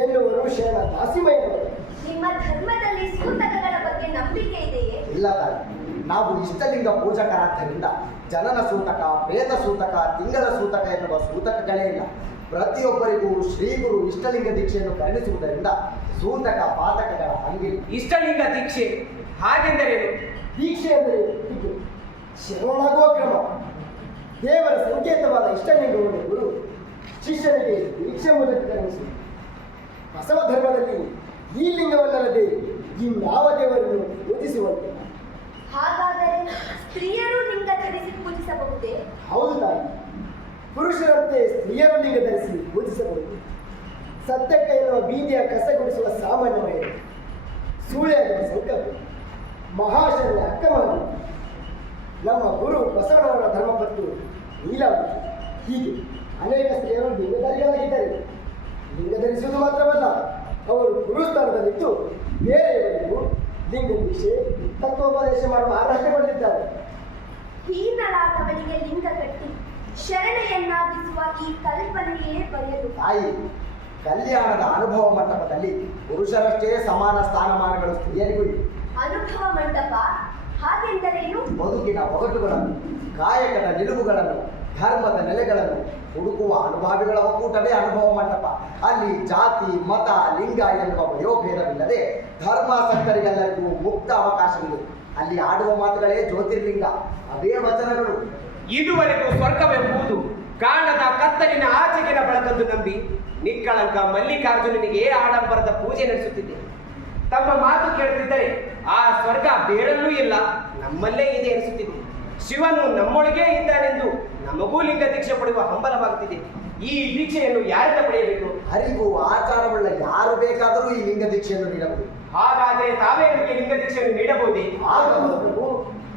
ಎನ್ನುವರು ಶರಣ ದಾಸಿಮಯ್ಯನವರು. ನಿಮ್ಮ ಧರ್ಮದಲ್ಲಿ ಸೂತಕಗಳ ಬಗ್ಗೆ ನಂಬಿಕೆ ಇದೆಯೇ? ಇಲ್ಲ ತಾಯಿ. ನಾವು ಇಷ್ಟಲಿಂಗ ಪೂಜಕರಾದ್ದರಿಂದ ಜನನ ಸೂತಕ, ಪ್ರೇತ ಸೂತಕ, ತಿಂಗಳ ಸೂತಕ ಎನ್ನುವ ಸೂತಕಗಳೇ ಇಲ್ಲ. ಪ್ರತಿಯೊಬ್ಬರಿಗೂ ಶ್ರೀಗುರು ಇಷ್ಟಲಿಂಗ ದೀಕ್ಷೆಯನ್ನು ಕರುಣಿಸುವುದರಿಂದ ಸೂತಕ ಪಾತಕಗಳ ಹಂಗಿಲ್ಲ. ಇಷ್ಟಲಿಂಗ ದೀಕ್ಷೆ ಹಾಗೆಂದರೇನು? ದೀಕ್ಷೆ ಅಂದರೆ ಇದು ಶರಣಾಗುವ ಕ್ರಮ. ದೇವರ ಸಂಕೇತವಾದ ಇಷ್ಟಲಿಂಗವನ್ನು ಗುರು ಶಿಷ್ಯನಿಗೆ ದೀಕ್ಷೆ ಮೂಲಕ ಕರುಣಿಸಿ. ಬಸವ ಧರ್ಮದಲ್ಲಿ ಈ ಲಿಂಗವಲ್ಲದೆ ಇನ್ಯಾವ ದೇವರನ್ನು ಪೂಜಿಸುವಂತಿಲ್ಲ. ಹಾಗಾದರೆ ಸ್ತ್ರೀಯರು ಲಿಂಗ ಧರಿಸಿ ಪೂಜಿಸಬಹುದೇ? ಹೌದು ತಾಯಿ, ಪುರುಷರಂತೆ ಸ್ತ್ರೀಯರು ಲಿಂಗ ಧರಿಸಿ ಪೂಜಿಸಬಹುದು. ಸತ್ಯಕ್ಕ ಎನ್ನುವ ಬೀದಿಯ ಕಸಗುಡಿಸುವ ಸಾಮಾನ್ಯ ಮಹಿಳೆ, ಸೂಳೆಯಾಗುವ ಸಂಕಲ್ಪ, ಮಹಾಶರಣ ಅಕ್ಕಮಹಿ, ನಮ್ಮ ಗುರು ಬಸವಣ್ಣವರ ಧರ್ಮಪತ್ನಿ ನೀಲಾವತಿ, ಹೀಗೆ ಅನೇಕ ಸ್ತ್ರೀಯರು ಲಿಂಗಧಾರಿಗಳಾಗಿದ್ದಾರೆ. ಲಿಂಗ ಧರಿಸುವುದು ಮಾತ್ರವಲ್ಲ, ಅವರು ಗುರುಸ್ಥಾನದಲ್ಲಿದ್ದು ಬೇರೆಯವರಿಗೂ ಲಿಂಗ ದೀಕ್ಷೆ, ತತ್ವೋಪದೇಶ ಮಾಡುವ ಅರ್ಹತೆ ಪಡೆದಿದ್ದಾರೆ. ಹೀನರಾದವಳಿಗೆ ಲಿಂಗ ಕಟ್ಟಿ ಶರಣೆಯನ್ನಾಗಿಸುವ ಈ ಕಲ್ಪನೆಯೇ ಬಯಲು. ತಾಯಿ, ಕಲ್ಯಾಣದ ಅನುಭವ ಮಂಟಪದಲ್ಲಿ ಪುರುಷರಷ್ಟೇ ಸಮಾನ ಸ್ಥಾನಮಾನಗಳು ಸ್ತ್ರೀಯರಿಗೂ ಇವೆ. ಅನುಭವ ಮಂಟಪ ಹಾಗೆಂದರೇನು? ಬದುಕಿನ ಒಗಟುಗಳನ್ನು, ಕಾಯಕದ ನಿಲುವುಗಳನ್ನು, ಧರ್ಮದ ನೆಲೆಗಳನ್ನು ಹುಡುಕುವ ಅನುಭವಿಗಳ ಒಕ್ಕೂಟವೇ ಅನುಭವ ಮಂಟಪ. ಅಲ್ಲಿ ಜಾತಿ, ಮತ, ಲಿಂಗ ಎನ್ನುವ ವಯೋಭೇದವಿಲ್ಲದೆ ಧರ್ಮಾಸಕ್ತರಿಗೆಲ್ಲರಿಗೂ ಮುಕ್ತ ಅವಕಾಶವಿದೆ. ಅಲ್ಲಿ ಆಡುವ ಮಾತುಗಳೇ ಜ್ಯೋತಿರ್ಲಿಂಗ, ಅವೇ ವಚನಗಳು. ಇದುವರೆಗೂ ಸ್ವರ್ಗವೆಂಬುದು ಕಾಣದ ಕತ್ತಲಿನ ಆಚೆಗಿನ ಬೆಳಕನ್ನು ನಂಬಿ ನಿಕ್ಕಳಂಕ ಮಲ್ಲಿಕಾರ್ಜುನನಿಗೆ ಆಡಂಬರದ ಪೂಜೆ ನಡೆಸುತ್ತಿದ್ದೆ. ತಮ್ಮ ಮಾತು ಕೇಳುತ್ತಿದ್ದರೆ ಆ ಸ್ವರ್ಗ ಬೇಡಲ್ಲೂ ಇಲ್ಲ, ನಮ್ಮಲ್ಲೇ ಇದೆ ಎನಿಸುತ್ತಿದೆ. ಶಿವನು ನಮ್ಮೊಳಗೇ ಇದ್ದಾನೆಂದು ನಮಗೂ ಲಿಂಗ ದೀಕ್ಷೆ ಪಡೆಯುವ ಹಂಬಲವಾಗುತ್ತಿದೆ. ಈ ದೀಕ್ಷೆಯನ್ನು ಯಾರಿಂದ ಪಡೆಯಬೇಕು? ಅರಿವು ಆಚಾರವುಳ್ಳ ಯಾರು ಬೇಕಾದರೂ ಈ ಲಿಂಗ ದೀಕ್ಷೆಯನ್ನು ನೀಡಬಹುದು. ಹಾಗಾದರೆ ತಾವೇ ನಮಗೆ ಲಿಂಗ ದೀಕ್ಷೆಯನ್ನು ನೀಡಬಹುದೇ? ಆಗಬಹುದು.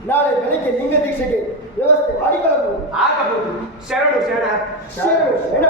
ನಾಳೆ ಬೆಳಿಗ್ಗೆ ಲಿಂಗ ದೀಕ್ಷೆಗೆ ವ್ಯವಸ್ಥೆ ಮಾಡಿಕೊಳ್ಳಬಹುದು. ಆಗಬಹುದು. ಶರಣು ಶರಣ. ಶರಣು ಶರಣ.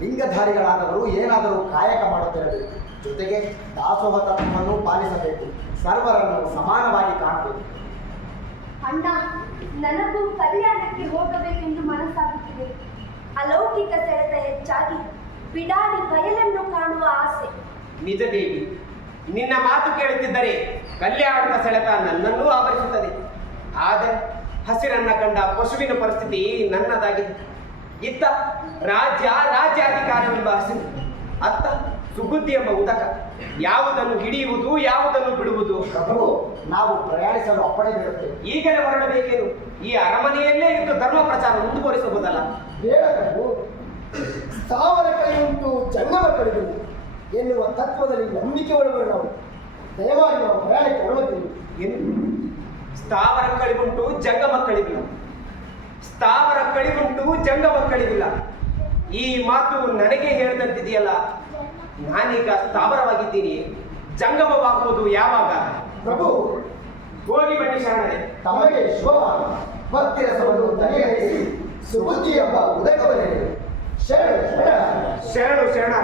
ಲಿಂಗಧಾರಿಗಳಾದವರು ಏನಾದರೂ ಕಾಯಕ ಮಾಡುತ್ತಿರಬೇಕು. ಜೊತೆಗೆ ದಾಸೋಹ ತತ್ವವನ್ನು ಪಾಲಿಸಬೇಕು. ಸರ್ವರನ್ನು ಸಮಾನವಾಗಿ ಕಾಣಬೇಕು. ಅಣ್ಣ, ನನಗೂ ಕಲ್ಯಾಣಕ್ಕೆ ಹೋಗಬೇಕೆಂದು ಮನಸ್ಸಾಗುತ್ತಿದೆ. ಅಲೌಕಿಕ ಸೆಳೆತ ಹೆಚ್ಚಾಗಿ ಬಿಡಾಡಿ ಬಯಲನ್ನು ಕಾಣುವ ಆಸೆ. ನಿಜ ದೇವಿ, ನಿನ್ನ ಮಾತು ಕೇಳುತ್ತಿದ್ದರೆ ಕಲ್ಯಾಣದ ಸೆಳೆತ ನನ್ನನ್ನೂ ಆವರಿಸುತ್ತದೆ. ಆದರೆ ಹಸಿರನ್ನ ಕಂಡ ಪಶುವಿನ ಪರಿಸ್ಥಿತಿ ನನ್ನದಾಗಿದೆ. ಇತ್ತ ರಾಜ್ಯಾಧಿಕಾರವೆಂಬ ಹಸಿರು, ಅತ್ತ ಸುಬುದ್ಧಿ ಎಂಬ ಉದಕ. ಯಾವುದನ್ನು ಹಿಡಿಯುವುದು, ಯಾವುದನ್ನು ಬಿಡುವುದು? ಪ್ರಭು, ನಾವು ಪ್ರಯಾಣಿಸಲು ಅಪ್ಪಣೆ ಬೇಡುತ್ತೇವೆ. ಈಗಲೇ ಹೊರಡಬೇಕೇನು? ಈ ಅರಮನೆಯಲ್ಲೇ ಇದ್ದು ಧರ್ಮ ಪ್ರಚಾರ ಮುಂದುವರಿಸಬಹುದಲ್ಲ? ಬೇಡ ಪ್ರಭು, ಸ್ಥಾವರ ಕಳೆಯುಂಟು ಜಂಗಮ ಕಳೆಯುವುದು ಎನ್ನುವ ತತ್ವದಲ್ಲಿ ನಂಬಿಕೆ ಒಳಗಡೆ ನಾವು ದಯವಾಗಿ ನಾವು ಪ್ರಯಾಣಕ್ಕೆ ಹೊರಡುತ್ತೇವೆ. ಏನು? ಸ್ಥಾವರ ಕಳಿವುಂಟು ಜಂಗಮ ಕಳಿವಿಲ್ಲ, ಸ್ಥಾವರ ಕಳಿವುಂಟು ಜಂಗಮ ಕಳಿವಿಲ್ಲ. ಈ ಮಾತು ನನಗೆ ಹೇಳಿದಂತಿದೆಯಲ್ಲ. ನಾನೀಗ ಸ್ಥಾವರವಾಗಿದ್ದೀನಿ, ಜಂಗಮವಾಗುವುದು ಯಾವಾಗ? ಪ್ರಭು, ಹೋಗಿ ಬನ್ನಿ ಶರಣರೇ. ತಮಗೆ ಶುಭವಾದ ಭಕ್ತಿ ರಸವನ್ನು ತಲೆಗೈಸಿ ಸುಬುದ್ಧಿ ಎಂಬ ಉದಕವನ್ನೇ ಶರಣ ಶರಣ ಶರಣ.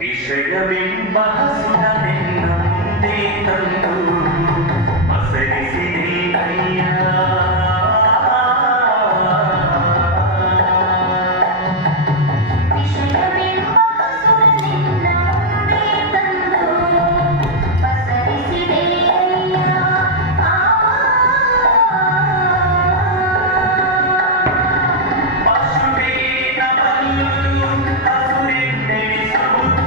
ವಿಷಯವೆಂಬ ಹಸುರನೆನ್ನ ಮುಂದೆ ತಂದು ಮಸರಿಸಿದೆ ಕೈಯ. ವಿಷಯವೆಂಬ ಹಸುರನೆನ್ನ ಮುಂದೆ ತಂದು ಪಸರಿಸಿದೆ ಕೈಯ. ಪಶುವೇನ ಬಲ್ಲುದು ಹಸುರೆಂದೆಣಿಸುವುದು.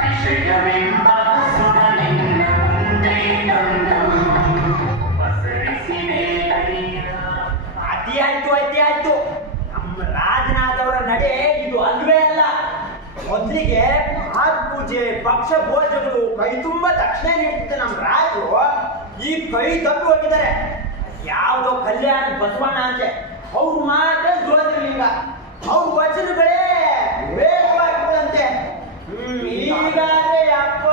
ವಿಷಯವೆಂಬ ಹಸುರನೆನ್ನ ಮುಂದೆ ತಂದು ಮಸರಿಸಿದೆ ಕೈಯ. ಅತಿ ಆಯ್ತು. ನಮ್ಮ ರಾಜನಾದವರ ನಡೆ ಇದು ಅಲ್ವೇ ಅಲ್ಲ. ಮೊದಲಿಗೆ ಪೂಜೆ, ಪಕ್ಷ ಭೋಜಗಳು, ಕೈ ತುಂಬ ದಕ್ಷಿಣೆ ನೀಡ್ತಿದ್ದ ನಮ್ಮ ರಾಜರು ಈ ಕೈ ತಪ್ಪಿ ಹೋಗಿದ್ದಾರೆ. ಯಾವುದೋ ಕಲ್ಯಾಣ ಬಸವಣ್ಣ ಅಂತೆ, ಅವ್ರು ಮಾತ್ರ ಜ್ಯೋತಿರ್ಲಿಂಗ, ಅವ್ರ ವಚನಗಳೇ ವೇಗವಾಗಿರುವಂತೆ. ಈಗಾದ್ರೆ ಅಪ್ಪ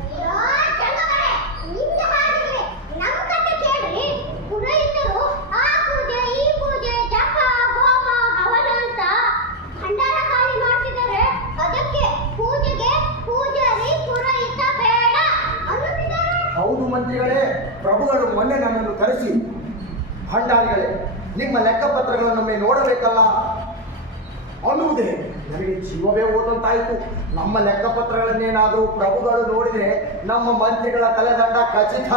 ಅಯ್ಯೋ ಜಂಗಮರೇ, ನಿಮ್ದು ಹಾಗಿದ್ರೆ ನಮ್ಮ ಕತೆ ಕೇಳ್ರಿ. ಪುರೋಹಿತರು ಆ ಪೂಜೆ, ಈ ಪೂಜೆ, ಜಪ, ಹೋಮ, ಹವನ ಅಂತ ಭಂಡಾರ ಖಾಲಿ ಮಾಡ್ತಿದ್ದಾರೆ. ಅದಕ್ಕೆ ಪೂಜೆಗೆ ಪೂಜಾರಿ ಪುರೋಹಿತ ಬೇಡ ಅನ್ನುತ್ತಿದ್ದಾರೆ. ಹೌದು ಮಂತ್ರಿಗಳೇ, ಪ್ರಭುಗಳು ಮೊನ್ನೆ ನನ್ನನ್ನು ಕರೆಸಿ, ಭಂಡಾರಿಗಳೇ ನಿಮ್ಮ ಲೆಕ್ಕಪತ್ರಗಳನ್ನೊಮ್ಮೆ ನೋಡಬೇಕಲ್ಲ ಅನ್ನುವುದೇ ನನಗೆ ಜೀವವೇ ಹೋದಂತಾಯಿತು. ನಮ್ಮ ಲೆಕ್ಕಪತ್ರಗಳನ್ನೇನಾದರೂ ಪ್ರಭುಗಳು ನೋಡಿದರೆ ನಮ್ಮ ಮಂತ್ರಿಗಳ ತಲೆದಂಡ ಖಚಿತ.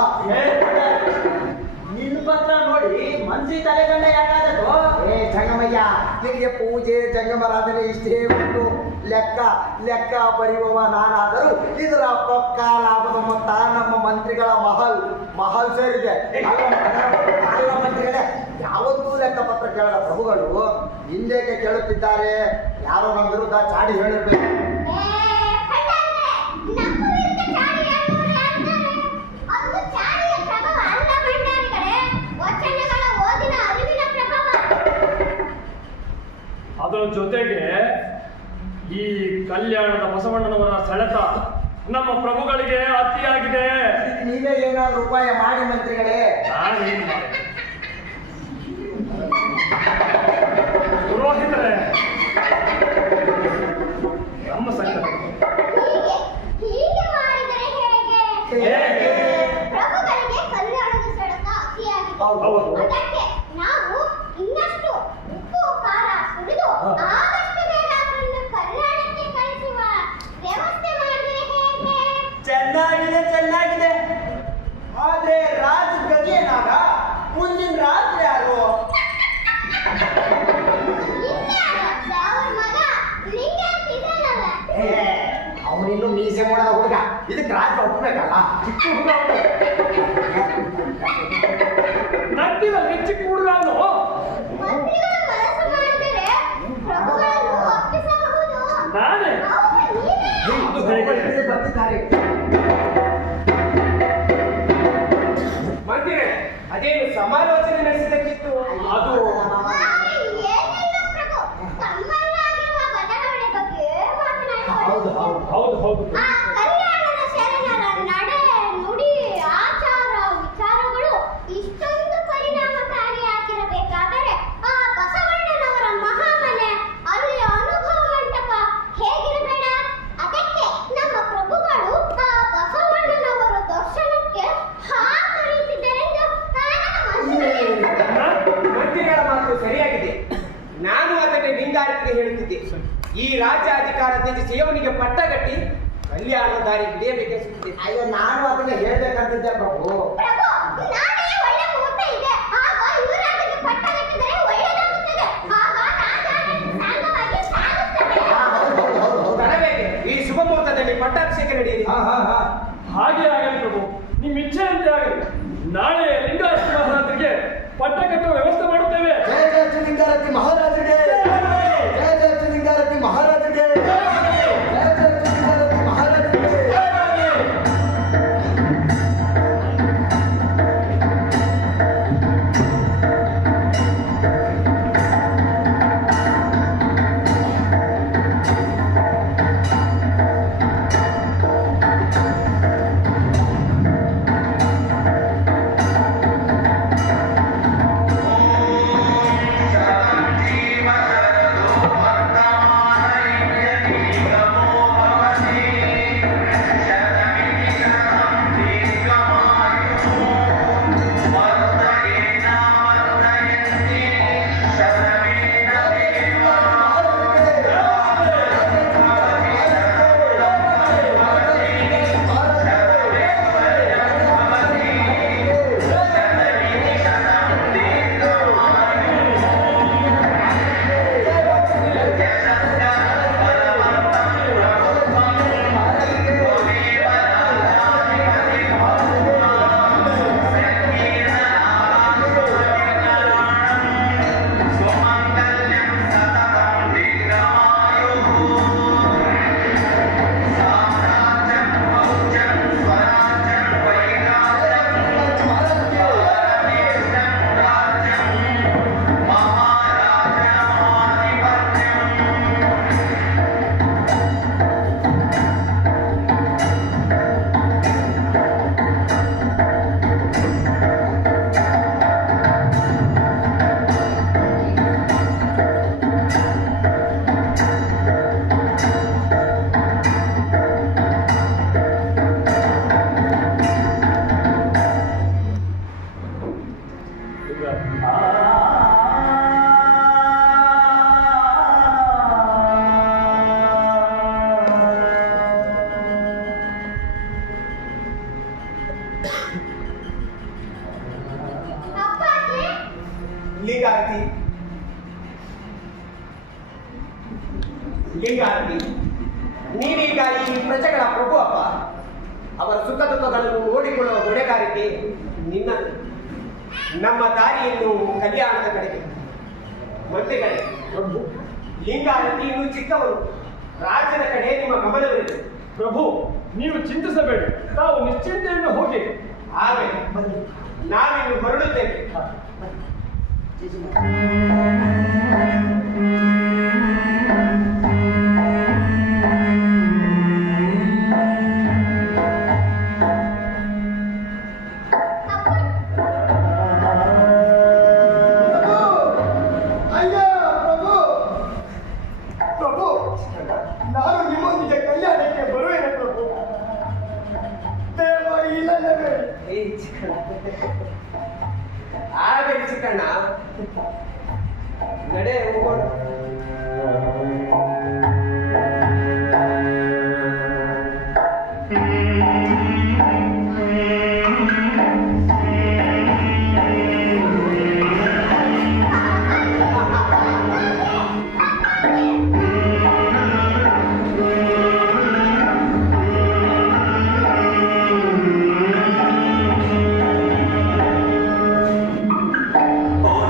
ನಿನ್ನ ಪತ್ರ ನೋಡಿ ಮನ್ಸಿ ತಲೆಗಂಡ ಯಾಕಾದದು? ಏ ಜಂಗಮಯ್ಯ, ನಿನಗೆ ಪೂಜೆ ಜಂಗಮರಾಧನೆ ಇಷ್ಟೇ ಉಂಟು. ಲೆಕ್ಕ ಬರೆಯುವವ ನಾನಾದರೂ ಇದರ ಪಕ್ಕ ಲಾಭದ ಮೊತ್ತ ನಮ್ಮ ಮಂತ್ರಿಗಳ ಮಹಲ್ ಸೇರಿದೆ. ಅಲ್ಲ ಮಂತ್ರಿಗಳೇ, ಯಾವತ್ತೂ ಲೆಕ್ಕಪತ್ರ ಕೇಳದ ಪ್ರಭುಗಳು ಹಿಂದೇಕೆ ಕೇಳುತ್ತಿದ್ದಾರೆ? ಯಾರೋ ನಮ್ಮ ವಿರುದ್ಧ ಚಾಡಿ ಹೇಳಿರ್ಬೇಕು. ಭಂಡಾರಿಗಳೇ, ನಮ್ಮ ವಿರುದ್ಧ ಚಾಡಿ ಹೇಳ್ತಾರೆ ಅಂತಾರೆ. ಅದು ಚಾಡಿಯ ಪ್ರಭಾವ ಅಲ್ಲ ಭಂಡಾರಿಗಳೇ, ವಚನಗಳ ಓದಿನ ಅರಿವಿನ ಪ್ರಭಾವ. ಅದರ ಜೊತೆಗೆ ಈ ಕಲ್ಯಾಣದ ಬಸವಣ್ಣನವರ ಸೆಳೆತ ನಮ್ಮ ಪ್ರಭುಗಳಿಗೆ ಅತಿಯಾಗಿದೆ. ಇದಕ್ಕೆ ನೀವೇ ಏನಾದ್ರು ಉಪಾಯ ಮಾಡಿ ಮಂತ್ರಿಗಳೇ. ನಾನೇನು ಮಾಡಿದೆ? ಪುರೋಹಿತರೇ, ನಮ್ಮ ಸಂಕಟ ಹೀಗೆ ಮಾಡಿದರೆ ಹೇಗೆ? ಪ್ರಭುಗಳಿಗೆ ಕಲ್ಯಾಣದ ಸೆಳೆತ ಅತಿಯಾಗಿದೆ. ಹೌದು. ಅದಕ್ಕೆ ನಾವು ಇನ್ನಷ್ಟು ಉಪ್ಪು ಖಾರ ಸುರಿದು ಆದಷ್ಟು ಬೇಗ ಅವರನ್ನು ಕಲ್ಯಾಣಕ್ಕೆ ಕಳಿಸುವ ವ್ಯವಸ್ಥೆ ಮಾಡಿದರೆ ಹೇಗೆ? ಚೆನ್ನಾಗಿದೆ. ಆದ್ರೆ ರಾಜ ಗತಿ ಏನಾಗ? ಮುಂದಿನ ರಾತ್ರಿ ಯಾರು? ಇನ್ಯಾರು? ಅವ್ರ ಮಗ ಲಿಂಗ ಅಂತಿದ್ದಾನಲ್ಲ. ಅವನಿನ್ನು ಮೀಸೆ ಮಾಡದ ಹುಡುಗ, ಇದಕ್ಕೆ ರಾಜ ಒಪ್ಪಬೇಕಲ್ಲ. ಚಿಕ್ಕ ಹುಡುಗ ಅವನು. ನಗ್ತಿದಲ್ಲಿ ಚಿಕ್ಕ ಹುಡುಗ ಅವನು. ಮಂತ್ರಿಗಳು ಮನಸ್ಸು ಮಾಡಿದರೆ ಪ್ರಭುಗಳನ್ನು ಒಪ್ಪಿಸಬಹುದು. ನಾನೇ ಹೌದು, ನೀವೇ. ಬರ್ತಿದ್ದಾರೆ. ಮಂತ್ರಿಗಳೇ, ಅದೇನು ಸಮಾಲೋಚನೆ ನಡೆಸಿದಕ್ಕಿತ್ತು? ಅದು ಏನಿಲ್ಲ ಪ್ರಭು, ತಮ್ಮಲ್ಲಾಗಿರುವ ಬದಲಾವಣೆ ಬಗ್ಗೆ ಹೌದು ಹೌದು ಹೌದು ಹೌದು ಆ ಕಲ್ಯಾಣದ ಶರಣರ ನಡೆ ನುಡಿ ಆಚಾರ ವಿಚಾರಗಳು ಇಷ್ಟೊಂದು ಪರಿಣಾಮಕಾರಿಯಾಗಿರಬೇಕಾದರೆ ಆ ಬಸವಣ್ಣನವರ ಮಹಾಮನೆ ಅಲ್ಲಿ ಅನುಭವ ಮಂಟಪ ಹೇಗಿರಬೇಡ. ಅದಕ್ಕೆ ನಮ್ಮ ಪ್ರಭುಗಳು ಆ ಬಸವಣ್ಣನವರ ದರ್ಶನಕ್ಕೆ ಹಾತೊರೆಯುತ್ತಿದ್ದರೆಂದು ಮಂತ್ರಿಗಳ ಮಾತು ಸರಿಯಾಗಿದೆ. ನಾನು ಅದನ್ನೇ ಲಿಂಗಾಯತಿಗೆ ಹೇಳುತ್ತಿದ್ದೆ. ಈ ರಾಜ್ಯ ಅಧಿಕಾರ ತ್ಯಜಿಸಿ ಅವನಿಗೆ ಪಟ್ಟಗಟ್ಟಿ ಕಲ್ಯಾಣ ದಾರಿ ಹಿಡಿಯಬೇಕೆನಿಸುತ್ತಿದೆ. ಅಯ್ಯೋ ನಾನು ಅದನ್ನ ಹೇಳ್ಬೇಕಂತಿದ್ದೆ ಪ್ರಭು. ಪ್ರಭು ನಾಳೆ ಒಳ್ಳೆ ಮುಹೂರ್ತ ಇದೆ. ಆಗ ಯುವರಾಜನಿಗೆ ಪಟ್ಟಗಟ್ಟಿದರೆ ಒಳ್ಳೆಯದಾಗುತ್ತದೆ. ಆಗ ರಾಜಾಡಳಿತ ಸಾಂಗವಾಗಿ ಸಾಗುತ್ತದೆ. ತರಬೇಕೆ ಈ ಶುಭ ಮುಹೂರ್ತದಲ್ಲಿ ಪಟ್ಟಾಭಿಷೇಕ ನಡೆಯಲಿ. ಹಾಗೆ ಆಗಲಿ ಪ್ರಭು, ನಿಮ್ಮ ಇಚ್ಛೆಯಂತೆ ಆಗಲಿ. ನಾಳೆ ಲಿಂಗಾಯತ ಮಹಾರಾಜರಿಗೆ ಪಟ್ಟ ಕಟ್ಟುವ ವ್ಯವಸ್ಥೆ ಮಾಡುತ್ತೇವೆ. ಜಯ ಜಯ ಶ್ರೀ ಲಿಂಗಾರತಿ ಮಹಾರಾಜರಿಗೆ, ಜಯ ಜಯ ಶ್ರೀ ಲಿಂಗಾರತಿ ಮಹಾರಾಜರಿಗೆ, ಜಯ ಜಯ ಶ್ರೀ ಲಿಂಗಾರತಿ ಮಹಾರಾಜರಿಗೆ. ಅಪ್ಪಾಜಿ ಲಿಂಗಾರತಿ ಲಿಂಗಾರತಿ, ನೀನೀಗ ಈ ಪ್ರಜೆಗಳ ಪ್ರಭು ಅಪ್ಪ. ಅವರ ಸುಖ ದುಃಖಗಳನ್ನು ನೋಡಿಕೊಳ್ಳುವ ಹೊಣೆಗಾರಿಕೆ ನಿನ್ನ. ನಮ್ಮ ದಾರಿಯನ್ನು ಕಲ್ಯಾಣದ ಕಡೆಗೆ. ಮಂತ್ರಿಗಳೇ, ಪ್ರಭು ಲಿಂಗಾರತಿ ಇನ್ನು ಚಿಕ್ಕವರು. ರಾಜ್ಯದ ಕಡೆ ನಿಮ್ಮ ಗಮನವಿರಲಿ. ಪ್ರಭು, ನೀವು ಚಿಂತಿಸಬೇಡಿ, ತಾವು ನಿಶ್ಚಿಂತೆಯಿಂದ ಹೋಗಿ. ಆಗಲಿ, ನಾವಿನ್ನು ಹೊರಡುತ್ತೇವೆ. ಅಯ್ಯೋ ಪ್ರಭು, ಪ್ರಭು ನಾನು ನಿಮ್ಮೊಂದಿಗೆ ಕಲ್ಯಾಣಕ್ಕೆ ಬರುವೇನೆ ಪ್ರಭು. ದಯಮಾಡಿ ಇಲ್ಲೇ ಬೇಡಿ. ಆಗಲಿ ಚಿಕ್ಕಣ್ಣ, ನಡೆ ಹೋಗೋಣ. ಓ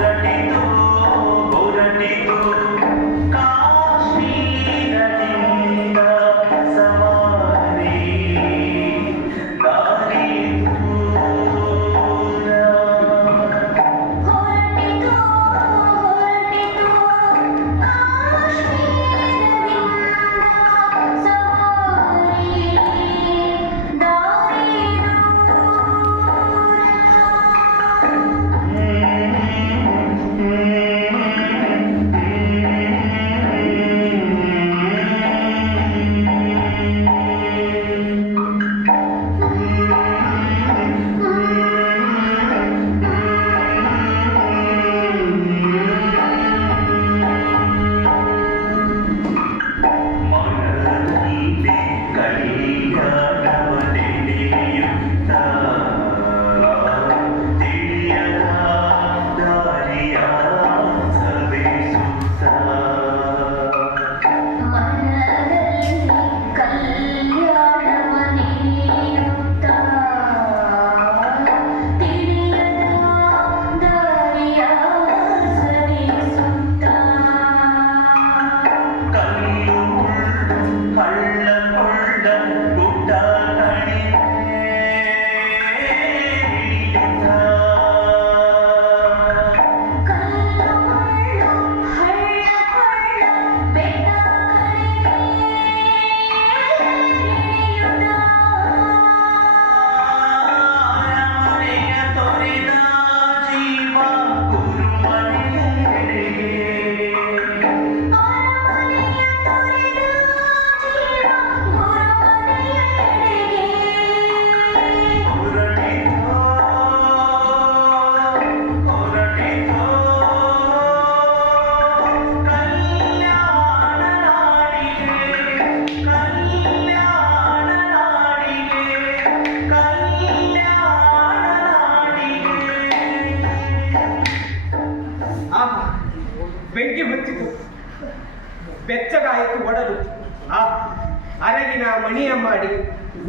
ಕಲ್ಲಿನ ಮಣಿಯ ಮಾಡಿ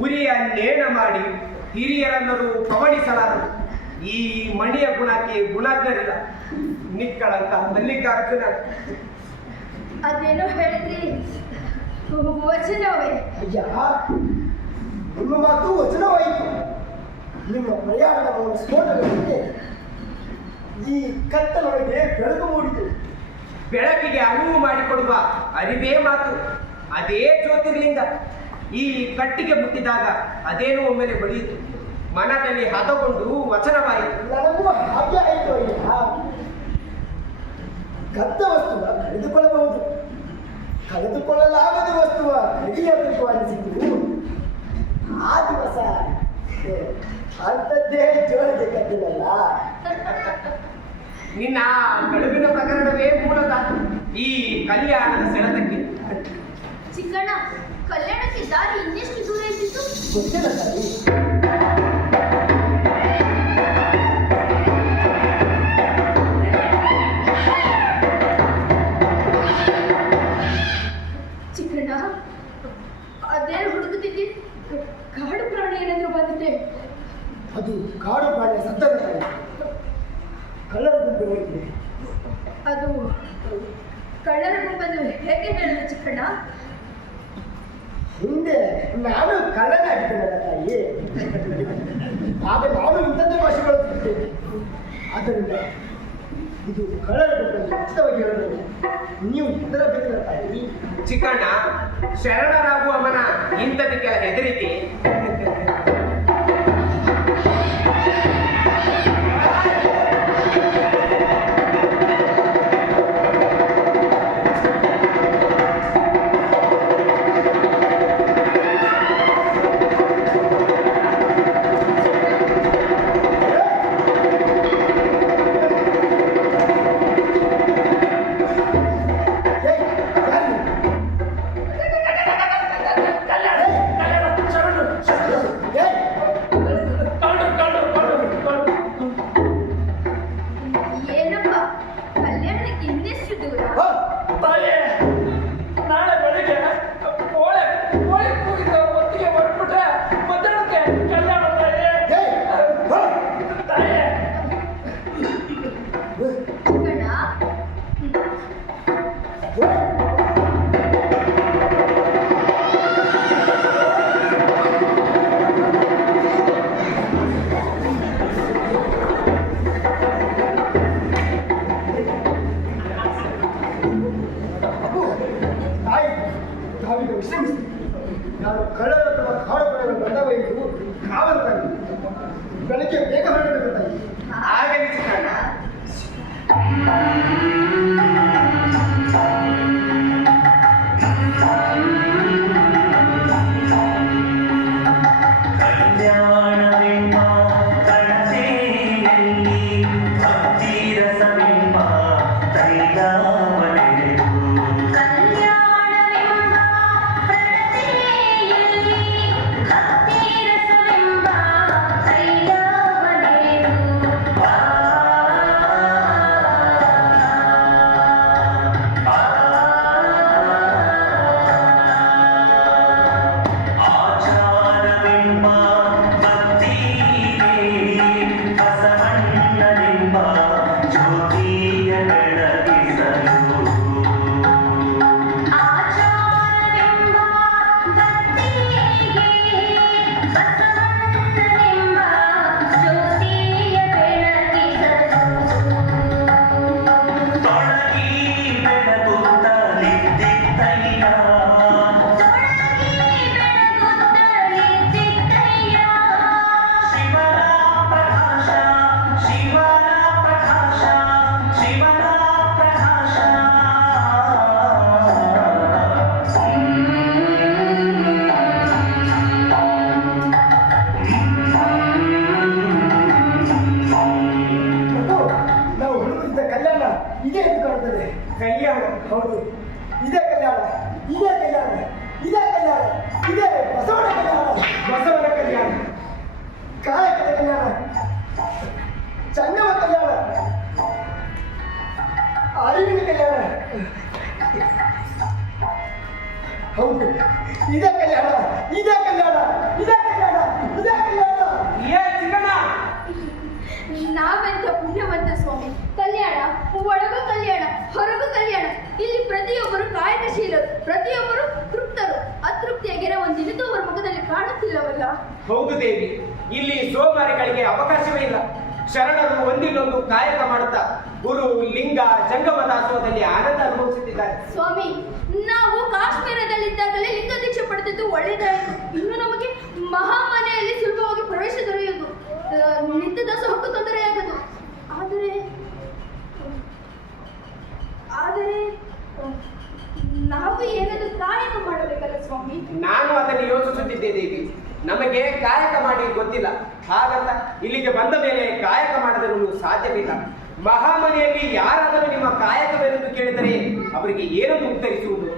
ಉರಿಯ ನೇಣ ಮಾಡಿ ಹಿರಿಯರನ್ನರು ಪವಣಿಸಲಾರರು. ಈ ಮಣಿಯ ಗುಣಕ್ಕೆ ಗುಣಜ್ಞರಿಲ್ಲ. ನಿಕ್ಕಳಂಕ ಮಲ್ಲಿಕಾರ್ಜುನ. ಅದೇನೋ ಹೇಳಿದ್ರಿ ವಚನವೇ? ಅಯ್ಯ, ನಿಮ್ಮ ಮಾತು ವಚನವಾಯಿತು. ನಿಮ್ಮ ಪ್ರಯಾಣದ ಸ್ಫೋಟಗಳಿಗೆ ಈ ಕತ್ತಲೊಳಗೆ ಬೆಳಕು ಮೂಡಿತು. ಬೆಳಕಿಗೆ ಅನುವು ಮಾಡಿಕೊಡುವ ಅರಿವೇ ಮಾತು. ಅದೇ ಜ್ಯೋತಿರ್ಲಿಂಗ. ಈ ಕಟ್ಟಿಗೆ ಮುಟ್ಟಿದಾಗ ಅದೇನೋ ಒಮ್ಮೆಲೆ ಬಡಿಯಿತು. ಮನದಲ್ಲಿ ಹದಗೊಂಡು ವಚನವಾಯಿತು. ನನಗೂ ಹಾಗೆ ಆಯಿತು. ಅಯ್ಯ, ಕದ್ದ ವಸ್ತುವ ಕಳೆದುಕೊಳ್ಳಬಹುದು, ಕಳೆದುಕೊಳ್ಳಲಾಗದ ವಸ್ತುವ ಕಡಿಯಬೇಕು ಅನಿಸಿತು. ಆ ದಿವಸ ಅಂಥದ್ದೇ ಜೋಳಿಗೆ ಕದ್ದಿನಲ್ಲ. ನಿನ್ನ ಕಳುವಿನ ಪ್ರಕರಣವೇ ಮೂಲದ ಈ ಕಲ್ಯಾಣದ ಸೆಳೆತಕ್ಕೆ. ಚಿಕ್ಕಣ್ಣ, ಕಲ್ಯಾಣಕ್ಕೆ ದಾರಿ ಇನ್ನೆಷ್ಟು ದೂರ ಇದ್ದಿತ್ತು? ಗೊತ್ತಿಲ್ಲ ತಾಯಿ. ಚಿಕ್ಕಣ್ಣ, ಅದೇನು ಹುಡುಕುತ್ತಿದ್ದಿ? ಕಾಡು ಪ್ರಾಣಿ ಏನಾದರೂ ಬಂದಿದೆ? ಅದು ಕಾಡು ಪ್ರಾಣಿಯ ಸತ್ತದ ತಾಯಿ. ಕಳ್ಳರ ಗುಂಪು ಹೋಗಿದೆ. ಅದು ಕಳ್ಳರ ಗುಂಪನ್ನು ಹೇಗೆ ಹೇಳಿದ ಚಿಕ್ಕಣ್ಣ? ಹಿಂದೆ ನಾನು ಕಳ್ಳನಾಗಿದ್ದೇನಲ್ಲ ತಾಯಿ. ಆಗ ನಾನು ಇಂಥದ್ದೇ ಭಾಷೆ ಬಳಸುತ್ತಿದ್ದೇನೆ. ಆದ್ದರಿಂದ ಇದು ಕಳ್ಳರ ಗುಂಪನ್ನು ಖಚಿತವಾಗಿ ಹೇಳಬೇಕು. ನೀವು ಹೆದರಬೇಕಿಲ್ಲ ತಾಯಿ. ಚಿಕ್ಕಣ್ಣ, ಶರಣರಾಗುವ ಮನ ಇಂಥದಕ್ಕೆಲ್ಲ ಹೆದರಿಕೆ. ಏನಪ್ಪ, ಕಲ್ಯಾಣಕ್ಕೆ ಇನ್ನೆಷ್ಟು ದೂರ? ತಾಯೇ, ನಾಳೆ ಬೆಳಿಗ್ಗೆ ಕೋಳಿ ಕೂಗಿದ ಹೊತ್ತಿಗೆ ಹೊರಟ್ಬಿಟ್ರೆ ಮಧ್ಯಾಹ್ನಕ್ಕೆ ಕಲ್ಯಾಣ ತಾಯೇ. ತಾಯೇ, ಚಿಕ್ಕಣ್ಣ, ತಾಯಿ, ತಾವೀಗ ವಿಶ್ರಮಿಸಿ. ನಾನು ಕಳ್ಳರ ಅಥವಾ ಕಾಡು ಪ್ರಾಣಿಗಳು ಬಂದವ ಎಂದು ಕಾವಲು ತಾಯಿ. ಬೆಳಗ್ಗೆ ಬೇಗ ಹೊರಡಬೇಕು ತಾಯಿ. ಆಗಲಿ ಚಿಕ್ಕಣ್ಣ. ಕಲ್ಯಾಣವೆಂಬ ಕಣತೆಯಲ್ಲಿ ಭಕ್ತಿರಸವೆಂಬ ತೈಲವನೆರೆದು ಕಲ್ಯಾಣವೆಂಬ ಪ್ರಣತೆಯಲ್ಲಿ ಭಕ್ತಿರಸವೆಂಬ ತೈಲವನೆರೆದು ಆಚಾರವೆಂಬ ಭಕ್ತಿಗೆ ಬಸವಣ್ಣನೆಂಬ ಜ್ಯೋತಿಯ ಬೆಳಗಿಸಲು ಆಚಾರವೆಂಬ ಭಕ್ತಿಗೆ ಬಸವಣ್ಣನೆಂಬ ಜ್ಯೋತಿಯ ಬೆಳಗಿಸಲು ತೊಡಗಿ ಬೆಳಗುತ್ತಲಿದ್ದಿತ್ತಯ್ಯ ತೊಡಗಿ ಬೆಳಗುತ್ತಲಿದ್ದಿತ್ತಯ್ಯ ಶಿವನ ಪ್ರಕಾಶ ಶಿವನ ಪ್ರಕಾಶ ಶಿವನ ಪ್ರಕಾಶ ಪ್ರಭು, ನಾವು ಹುಡುಕಿದ್ದ ಕಲ್ಯಾಣ ಇದೇ ಎಂದು ಕಾಣುತ್ತದೆ. ಕಲ್ಯಾಣ. ಹೌದು, ಇದೇ ಕಲ್ಯಾಣ, ಇದೇ ಕಲ್ಯಾಣ, ಇದೇ ಕಲ್ಯಾಣ, ಇದೇ ಬಸವನ ಕಲ್ಯಾಣ. ಬಸವನ ಕಲ್ಯಾಣ. ಕಾಯಕದ ಕಲ್ಯಾಣ, ಚನ್ನವ ಕಲ್ಯಾಣ, ಅರಿವಿನ ಕಲ್ಯಾಣ. ಹೌದು, ಇದೇ ಕಲ್ಯಾಣ. ಇದೇ ಕಲ್ಯಾಣ, ಇದೇ ಕಲ್ಯಾಣ, ಇದೇ ಕಲ್ಯಾಣ. ಏ ಚಿಕ್ಕಣ್ಣ, ನಾವೆಂತ ಪುಣ್ಯವಂತ ಸ್ವಾಮಿ. ಕಲ್ಯಾಣ, ಒಳಗೂ ಕಲ್ಯಾಣ, ಹೊರಗೂ ಕಲ್ಯಾಣ. ಇಲ್ಲಿ ಪ್ರತಿಯೊಬ್ಬರು ಕಾಯಕಶೀಲರು, ಪ್ರತಿಯೊಬ್ಬರು ತೃಪ್ತರು. ಅತೃಪ್ತಿಯ ಗೆರೆ ಒಂದಿನಿತೂ ಅವರ ಮುಖದಲ್ಲಿ ಕಾಣುತ್ತಿಲ್ಲವಲ್ಲ. ಹೌದು ದೇವಿ, ಇಲ್ಲಿ ಸೋಮಾರಿಗಳಿಗೆ ಅವಕಾಶವೇ ಇಲ್ಲ. ಶರಣರು ಒಂದಿಲ್ಲೊಂದು ಕಾಯಕ ಮಾಡುತ್ತಾ ಗುರು ಲಿಂಗ ಜಂಗಮ ದಾಸೋಹದಲ್ಲಿ ಆನಂದ ಅನುಭವಿಸುತ್ತಿದ್ದಾರೆ. ಸ್ವಾಮಿ, ನಾವು ಕಾಶ್ಮೀರದಲ್ಲಿದ್ದಾಗಲೇ ಲಿಂಗ ದೀಕ್ಷೆ ಪಡೆದಿದ್ದು ಒಳ್ಳೆಯದಾಯಿತು. ಇನ್ನು ನಮಗೆ ಮಹಾಮನೆಯಲ್ಲಿ ಸುಲಭವಾಗಿ ಪ್ರವೇಶ ದೊರೆಯುವುದು, ನಿತ್ಯ ದಾಸೋಹಕ್ಕೂ ತೊಂದರೆಯಾಗದು. ಆದರೆ ನಾವು ಏನಾದರೂ ಕಾಯಕ ಮಾಡಬೇಕಲ್ಲ ಸ್ವಾಮಿ. ನಾನು ಅದನ್ನು ಯೋಚಿಸುತ್ತಿದ್ದೆ ದೇವಿ. ನಮಗೆ ಕಾಯಕ ಮಾಡಿ ಗೊತ್ತಿಲ್ಲ, ಹಾಗಂತ ಇಲ್ಲಿಗೆ ಬಂದ ಮೇಲೆ ಕಾಯಕ ಮಾಡಲು ಸಾಧ್ಯವಿಲ್ಲ. ಮಹಾಮನೆಯಲ್ಲಿ ಯಾರಾದರೂ ನಿಮ್ಮ ಕಾಯಕವೆಂದು ಕೇಳಿದರೆ ಅವರಿಗೆ ಏನನ್ನು ಉತ್ತರಿಸುವುದು?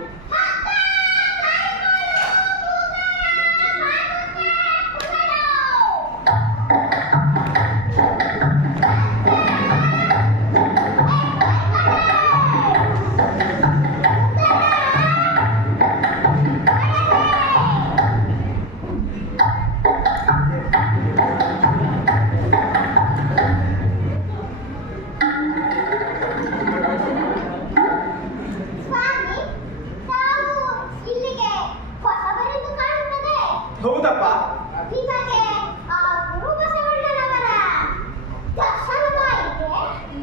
ಹೌದಪ್ಪ,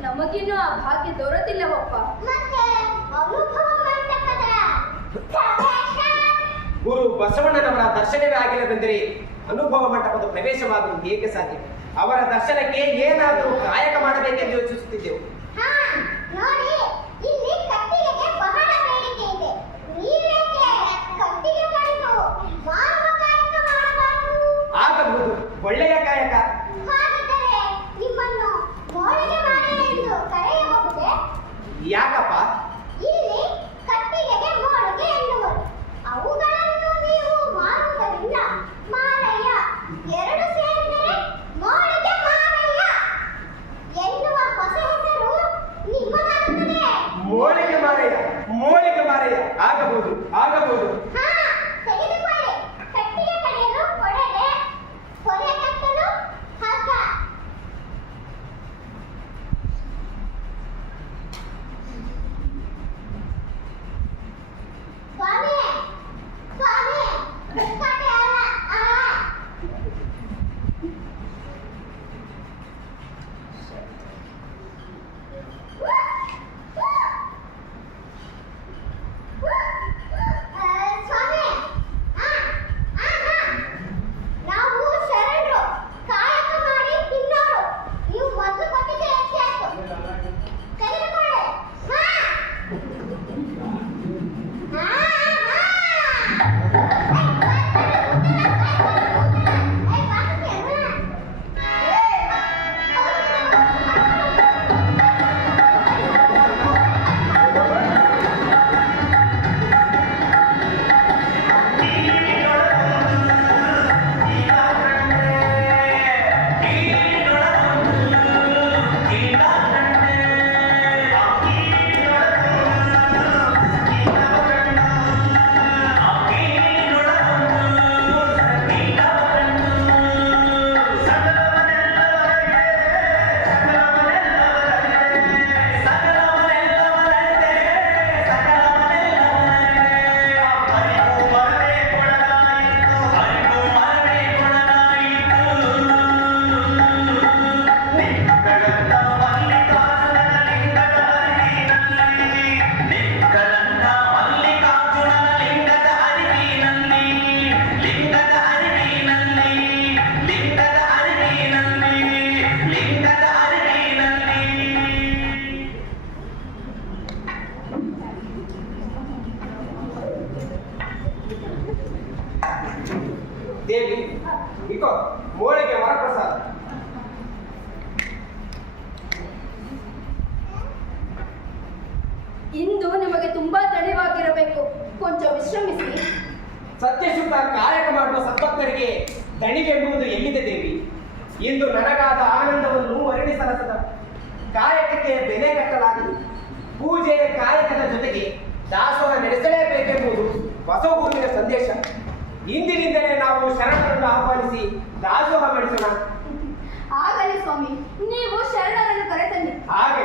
ನಮಗಿನ್ನೂ ಆ ಭಾಗ್ಯ ದೊರೆತಿಲ್ಲವಪ್ಪ. ಗುರು ಬಸವಣ್ಣನವರ ದರ್ಶನವೇ ಆಗಿಲ್ಲವೆಂದರೆ ಅನುಭವ ಮಂಟಪದ ಪ್ರವೇಶವಾಗುವುದು ಹೇಗೆ ಸಾಧ್ಯ? ಅವರ ದರ್ಶನಕ್ಕೆ ಏನಾದರೂ ಕಾಯಕ ಮಾಡಬೇಕೆಂದು ಯೋಚಿಸುತ್ತಿದ್ದೆವು. ಆಗಬಹುದು, ಒಳ್ಳೆಯ ಕಾಯಕ. ಯಾಕಪ್ಪ? ಅವುಗಳನ್ನು ನೀವು ಮಾರುವುದರಿಂದ ಮಾರಯ್ಯ ಎರಡು ಸೇರಿದರೆ ಮೋಳಿಗೆ ಮಾರಯ್ಯ ಎನ್ನುವ ಹೊಸ ಹೆಸರು ನಿಮ್ಮದಾಗುತ್ತದೆ. ಮೋಳಿಗೆ ಮಾರಯ್ಯ, ಮೋಳಿಗೆ ಮಾರಯ್ಯ. ಆಗಬಹುದು, ಆಗಬಹುದು. ತೆಗೆದುಕೊಳ್ಳಿ. ಕಟ್ಟಿಗೆ ಕಡಿಯಲು ಕೊಡಲೆ, ಹೊರೆ ಕಟ್ಟಲು ಹಗ್ಗ. ಸ್ವಾಮಿ, ಸ್ವಾಮಿ, ಕಟ್ಟೆ ಅಲ್ಲ, ಸ್ವಾಮಿ, ನಾವು ಶರಣರು, ಕಾಯಕ ಮಾಡಿ ತಿನ್ನೋರು. ನೀವು ಮೊದಲು ಕೊಟ್ಟಿದ್ದೆ ಹೆಚ್ಚೆ ಆಯ್ತು. ತೆಗೆದುಕೊಳ್ಳಿ. ದೇವಿ, ಇಕೋ ಮೋಳಿಗೆ ವರಪ್ರಸಾದ. ಇಂದು ನಿಮಗೆ ತುಂಬಾ ತಡವಾಗಿರಬೇಕು, ಕೊಂಚ ವಿಶ್ರಮಿಸಿ. ಸತ್ಯಶುದ್ಧ ಕಾಯಕ ಮಾಡುವ ಸದ್ಭಕ್ತರಿಗೆ ದಣಿವೆಂಬುದು ಎಲ್ಲಿದೆ ದೇವಿ? ಇಂದು ನನಗಾದ ಆನಂದವನ್ನು ವರ್ಣಿಸಲಸದ. ಕಾಯಕಕ್ಕೆ ಬೆಲೆ ಕಟ್ಟಲಾಗದು. ಪೂಜೆ ಕಾಯಕದ ಜೊತೆಗೆ ದಾಸೋಹ ನಡೆಸಲೇಬೇಕೆಂಬುದು ಬಸವಗುರುವಿನ ಸಂದೇಶ. ಇಂದಿನಿಂದಲೇ ನಾವು ಶರಣರನ್ನು ಆಹ್ವಾನಿಸಿ ದಾಸೋಹ ಮಾಡಿಸೋಣ. ಆಗಲಿ ಸ್ವಾಮಿ, ನೀವು ಶರಣರನ್ನು ಕರೆತನ್ನಿ. ಹಾಗೆ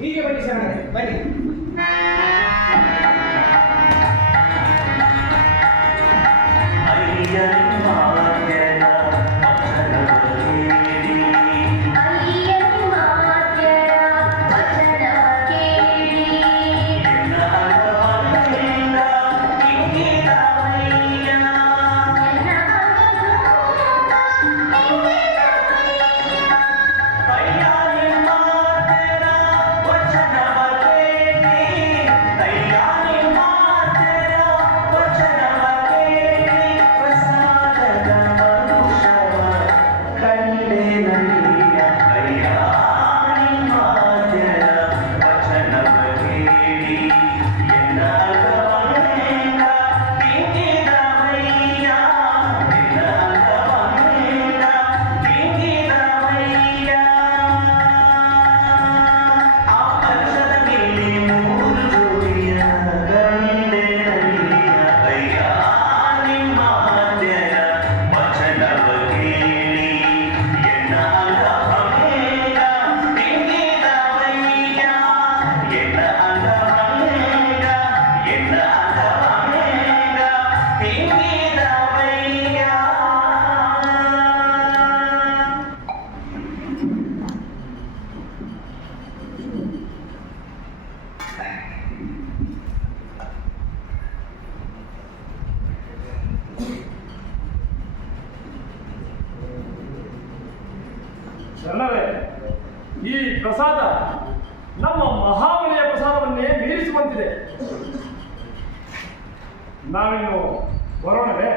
ಹೀಗೆ ಬನ್ನಿ ಶರಣರೇ, ಬನ್ನಿ. ಶರಣರೇ, ಈ ಪ್ರಸಾದ ನಮ್ಮ ಮಹಾಬಲಿಯ ಪ್ರಸಾದವನ್ನೇ ಮೀರಿಸುವಂತಿದೆ. ನಾವಿನ್ನು ಬರೋಣವೇ?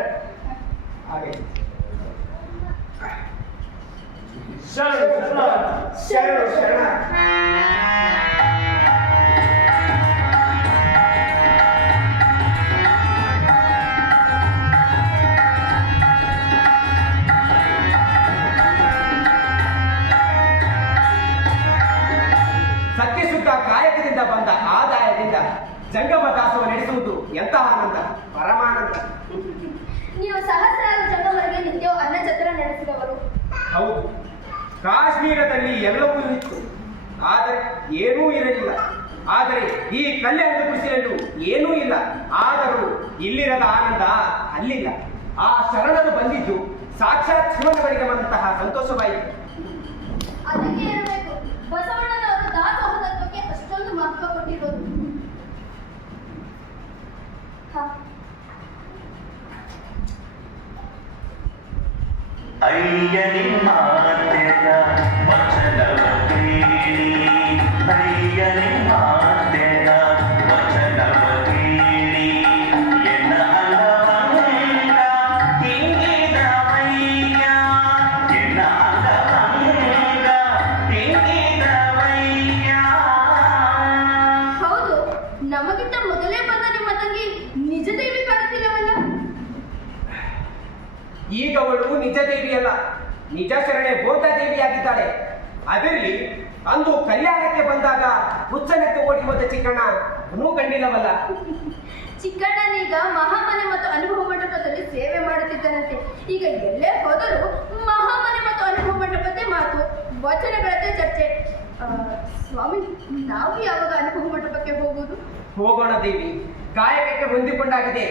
ಹಾಗೆ ಶರಣ ಶರಣ ಶರಣ. ಸತ್ಯಶುದ್ಧ ಕಾಯಕದಿಂದ ಬಂದ ಆದಾಯದಿಂದ ಜಂಗಮ ದಾಸೋಹ ನಡೆಸುವುದು ಎಂತಹ ಆನಂದ, ಪರಮಾನಂದ. ನೀವು ಸಹಸ್ರಾರು ಜಗವರೆಗೆ ನಿತ್ಯ ಅನ್ನಛತ್ರ ನಡೆಸಿದವರು. ಹೌದು, ಕಾಶ್ಮೀರದಲ್ಲಿ ಎಲ್ಲವೂ ಇತ್ತು, ಆದರೆ ಏನೂ ಇರಲಿಲ್ಲ. ಆದರೆ ಈ ಕಲ್ಯಾಣದ ಕೃಷಿಯಲ್ಲೂ ಏನೂ ಇಲ್ಲ. ಆದರೂ ಇಲ್ಲಿರದ ಆನಂದ ಅಲ್ಲಿಲ್ಲ. ಆ ಶರಣರು ಬಂದಿದ್ದು ಸಾಕ್ಷಾತ್ ಶಿವನವರಿಗೆ ಬಂದಂತಹ ಸಂತೋಷವಾಯಿತು. ಅದಕ್ಕೆ ಇರಬೇಕು ಬಸವಣ್ಣನವರು ದಾಸೋಹ ತತ್ವಕ್ಕೆ ಅಷ್ಟೊಂದು ಮಹತ್ವ ಕೊಟ್ಟಿರೋದು. ಅಯ್ಯನಿ ಮಾತೆಯ ವಚನವ ಕೇಳಿ, ಅಯ್ಯನಿ ಮಾತೆಯ ವಚನವ ಕೇಳಿ, ಎನ್ನ ಅಂಗವಂಗ ಹಿಂಗಿದವಯ್ಯ, ಎನ್ನ ಅಂಗವಂಗ ಹಿಂಗಿದವಯ್ಯ. ಹೌದು, ನಮಗಿಂತ ಮೊದಲೇ ಬಂದ ನಿಮ್ಮ ತಂಗಿ ನಿಜ ದೇವಿ ಕಾಣುತ್ತಿಲ್ಲವಲ್ಲ? ಈಗ ಅವಳು ನಿಜ ದೇವಿಯಲ್ಲ, ನಿಜ ಶರಣೆ ಬೋಧ ದೇವಿಯಾಗಿದ್ದಾಳೆ. ಅದರಲ್ಲಿ ಅಂದು ಕಲ್ಯಾಣಕ್ಕೆ ಬಂದಾಗ ಹುಚ್ಚನಕ್ಕೆ ಓಡಿ ಹೋದ ಚಿಕ್ಕಣ್ಣ ಅವನೂ ಕಂಡಿಲ್ಲವಲ್ಲ. ಚಿಕ್ಕಣ್ಣನೀಗ ಮಹಾಮನೆ ಮತ್ತು ಅನುಭವ ಮಂಟಪದಲ್ಲಿ ಸೇವೆ ಮಾಡುತ್ತಿದ್ದನಂತೆ. ಈಗ ಎಲ್ಲೇ ಹೋದರೂ ಮಹಾಮನೆ ಮತ್ತು ಅನುಭವ ಮಂಟಪದೇ ಮಾತು, ವಚನಗಳದ್ದೇ ಚರ್ಚೆ. ಸ್ವಾಮಿ, ನಾವು ಯಾವಾಗ ಅನುಭವ ಮಂಟಪಕ್ಕೆ ಹೋಗುವುದು? ಹೋಗೋಣ ದೇವಿ, ಕಾಯಕಕ್ಕೆ ಹೊಂದಿಕೊಂಡಾಗಿದೆ.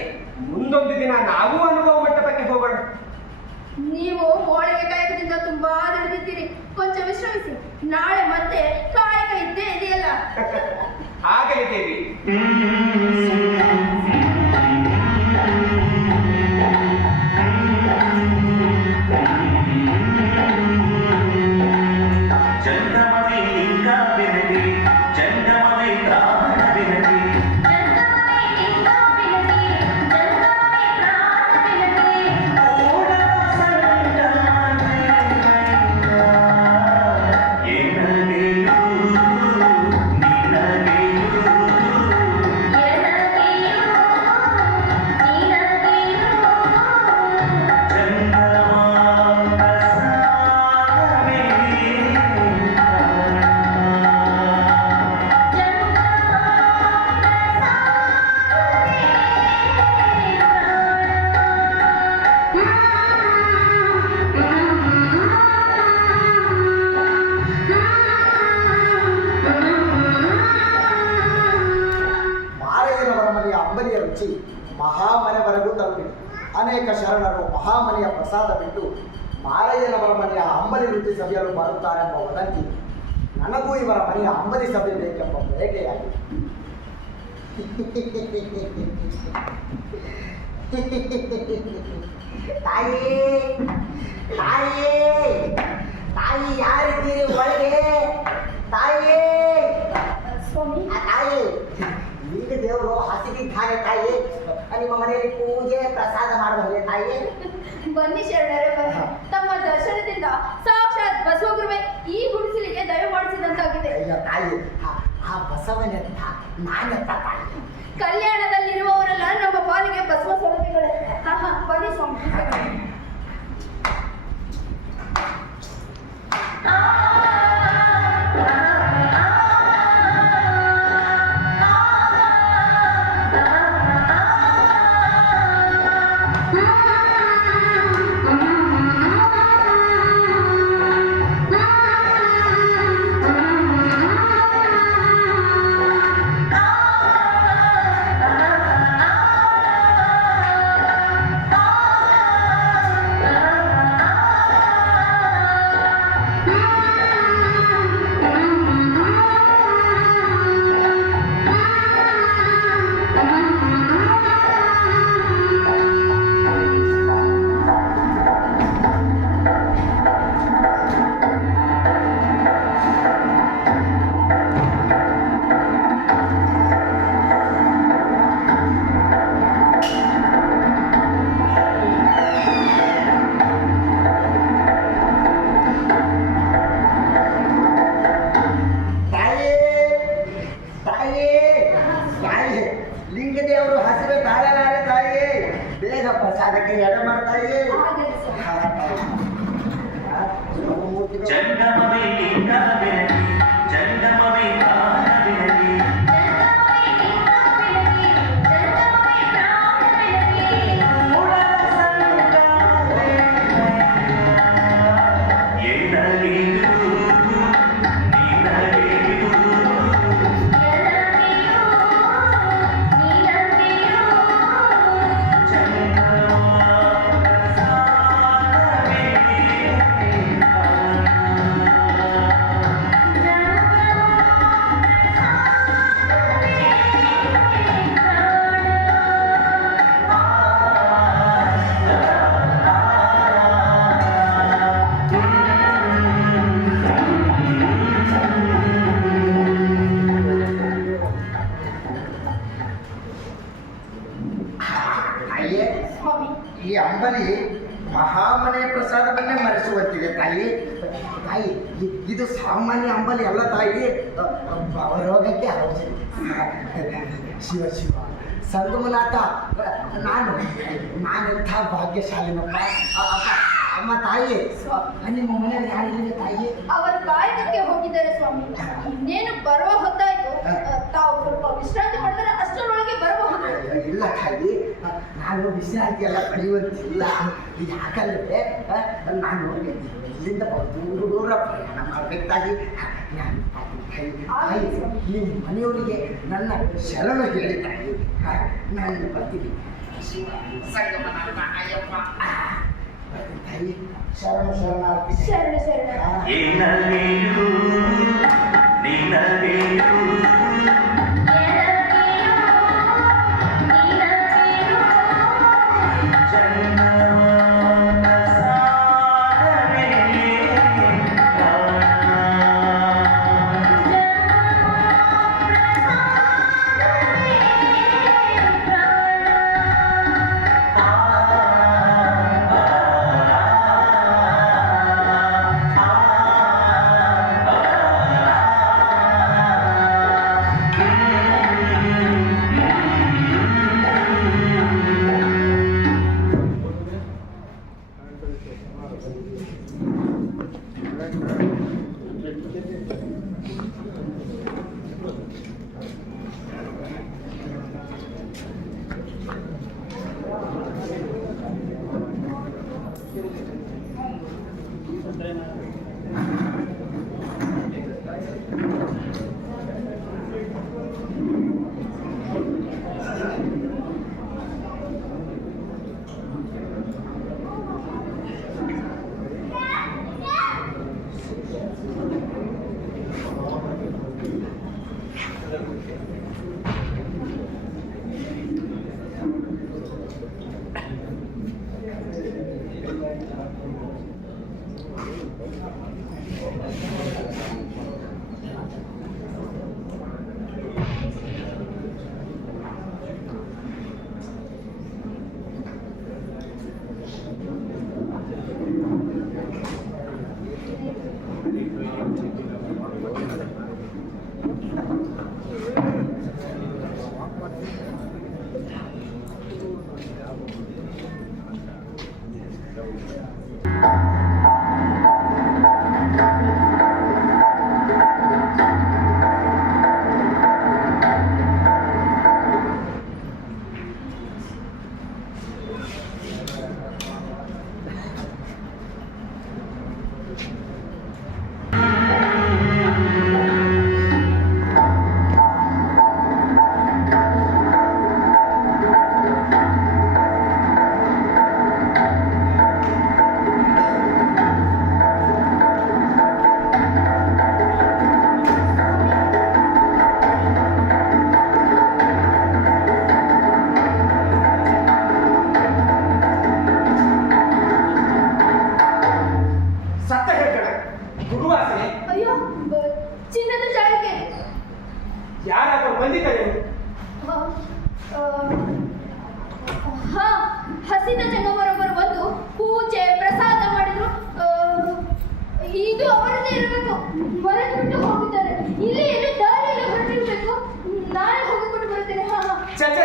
ಮುಂದೊಂದು ದಿನ ನಾವು ಅನುಭವ ಮಂಟಪಕ್ಕೆ ಹೋಗೋಣ. ನೀವು ಹೋಳಿಗೆ ಕಾಯಕದಿಂದ ತುಂಬಾ ನಡೆದಿದ್ದೀರಿ, ಕೊಂಚ ವಿಶ್ರಮಿಸಿ. ನಾಳೆ ಮತ್ತೆ ಕಾಯಕ ಇದ್ದೇ ಇದೆಯಲ್ಲ. ಆಗಲಿ ದೇವಿ. ಜಂಗಮವೇ ಲಿಂಗ ಬಿರಲಿ, ಜಂಗಮವೇ ಪ್ರಾಣ ಬಿರಲಿ, ಮಹಾಮನೆಯ ಪ್ರಸಾದ ಬಿಟ್ಟು ಮಾರಯ್ಯನವರ ಮನೆಯ ಅಂಬಲಿ ರುಚಿ ಸವಿಯಲು ಬರುತ್ತಾರೆಂಬ ವದಂತಿ ನನಗೂ ಇವರ ಮನೆಯ ಅಂಬಲಿ ಸಭೆ ಬೇಕೆಂಬ ಬಯಕೆಯಾಗಿದೆ. ತಾಯಿ ತಾಯಿ ತಾಯಿ ಯಾರಿದ್ದೀರಿ ಒಳಗೆ? ತಾಯಿ ಸ್ವಾಮಿ, ತಾಯಿ ಈಗ ದೇವರು ಹಸಿದಿದ್ದಾರೆ ತಾಯಿ. ನಿಮ್ಮ ಮನೆಯಲ್ಲಿ ಪೂಜೆ ಪ್ರಸಾದ ಮಾಡಬಹುದೇ ತಾಯಿ? ಬನ್ನಿ ಶರಣರೇ ಬನ್ನಿ. ತಮ್ಮ ದರ್ಶನದಿಂದ ಸಾಕ್ಷಾತ್ ಬಸವಗುರುವೆ ಈ ಗುಡಿಸಲಿಗೆ ದಯ ಮಾಡಿಸಿದಂತಾಗಿದೆ. ಅಯ್ಯೋ ತಾಯಿ, ಆ ಬಸವನೆಂತ ನಾನೆಂತ ತಾಯಿ? ಕಲ್ಯಾಣದಲ್ಲಿರುವವರೆಲ್ಲ ನಮ್ಮ ಪಾಲಿಗೆ ಬಸವ ಸ್ವರೂಪಿಗಳೇ. ಬನ್ನಿ ಸ್ವಾಮಿ. ಲಿಂಗದೇವರು ಹಸಿವೆ ತಾಳಲಾರೆ ತಾಯಿ, ಬೇಗ ಪ್ರಸಾದಕ್ಕೆ ಎಡೆ ಮಾಡ್ತಾಯಿ. ಜಂಗಮವೇ ಲಿಂಗ ಬೆಳಗಿ, ಜಂಗಮವೇ ಪ್ರಾಣ ಬೆಳಗಿ, ಮೂಡಲ ಸಂಗಮವೇ ಎನ್ನಲಿಯೂ ನಿನ್ನಲಿಯೂ ತಾಯಿಯೇ, ಈ ಅಂಬಲಿ ಮಹಾಮನೆಯ ಪ್ರಸಾದವನ್ನೇ ಮರೆಸುವಂತಿದೆ ತಾಯಿ. ತಾಯಿ, ಇದು ಸಾಮಾನ್ಯ ಅಂಬಲಿ ಅಲ್ಲ ತಾಯಿ, ರೋಗಕ್ಕೆ ಔಷಧಿ. ಶಿವ ಶಿವ ಸಂಗಮನಾಥ, ನಾನೆಂಥ ಭಾಗ್ಯಶಾಲಿನಪ್ಪ. ಅಮ್ಮ ತಾಯಿ, ನಿಮ್ಮ ಮನೆಯಲ್ಲಿ ಯಾರಿಲ್ಲ ತಾಯಿ? ಅವರು ಕಾಯಕಕ್ಕೆ ಹೋಗಿದ್ದಾರೆ ಸ್ವಾಮಿ. ಇನ್ನೇನು ಬರುವ ಹೊತ್ತಾಯ್ತು. ತಾವು ಸ್ವಲ್ಪ ವಿಶ್ರಾಂತಿ ಮಾಡಿದರೆ ಅಷ್ಟರೊಳಗೆ ಬರಬಹುದು. ಇಲ್ಲ ತಾಯಿ, ನಾನು ವಿಶ್ರಾಂತಿ ಎಲ್ಲ ಪಡೆಯುವಂತಿಲ್ಲ. ಯಾಕಂದ್ರೆ ನಾನು ಇಲ್ಲಿಂದ ದೂರ ಪ್ರಯಾಣ ಮಾಡಬೇಕಾಗಿ ನಾನು ತಾಯಿ, ನಿಮ್ಮ ಮನೆಯವರಿಗೆ ನನ್ನ ಶರಣ ಹೇಳಿ ತಾಯಿ, ನಾನು ಬರ್ತೀನಿ. ಸಂಗಮನಾಥ ಅಯ್ಯಪ್ಪ, ತಾಯಿ ಶರಣ ಶರಣಾರ್ಥಿ. ಶರಣ ಶರಣ. ಎನ್ನಲಿಯೂ ನಿನ್ನಲಿಯೂ ಸತ್ತ ಹೇಳ್ಕಣ ಗುರುವಾಸನೆ ಅಯ್ಯೋ ಚಿನ್ನದ ಜಾಳಿಗೆ. ಯಾರಾದರೂ ಬಂದಿದ್ದಾರೆ? ಹಾ, ಹಸಿದ ಜಂಗಮರೊಬ್ಬರು ಬಂದು ಪೂಜೆ ಪ್ರಸಾದ ಮಾಡಿದ್ರು. ಇದು ಅವರದೇ ಇರಬೇಕು. ಮರೆತು ಬಿಟ್ಟು ಹೋಗಿದ್ದಾರೆ. ಇಲ್ಲಿ ಎಲ್ಲಿ ದಾರಿಯಲ್ಲಿ ಹೊರಟಿರ್ಬೇಕು. ನಾಳೆ ಹೋಗಿಕೊಂಡು ಬರ್ತೇನೆ. ಹಾ ಹಾ. ಚಚ,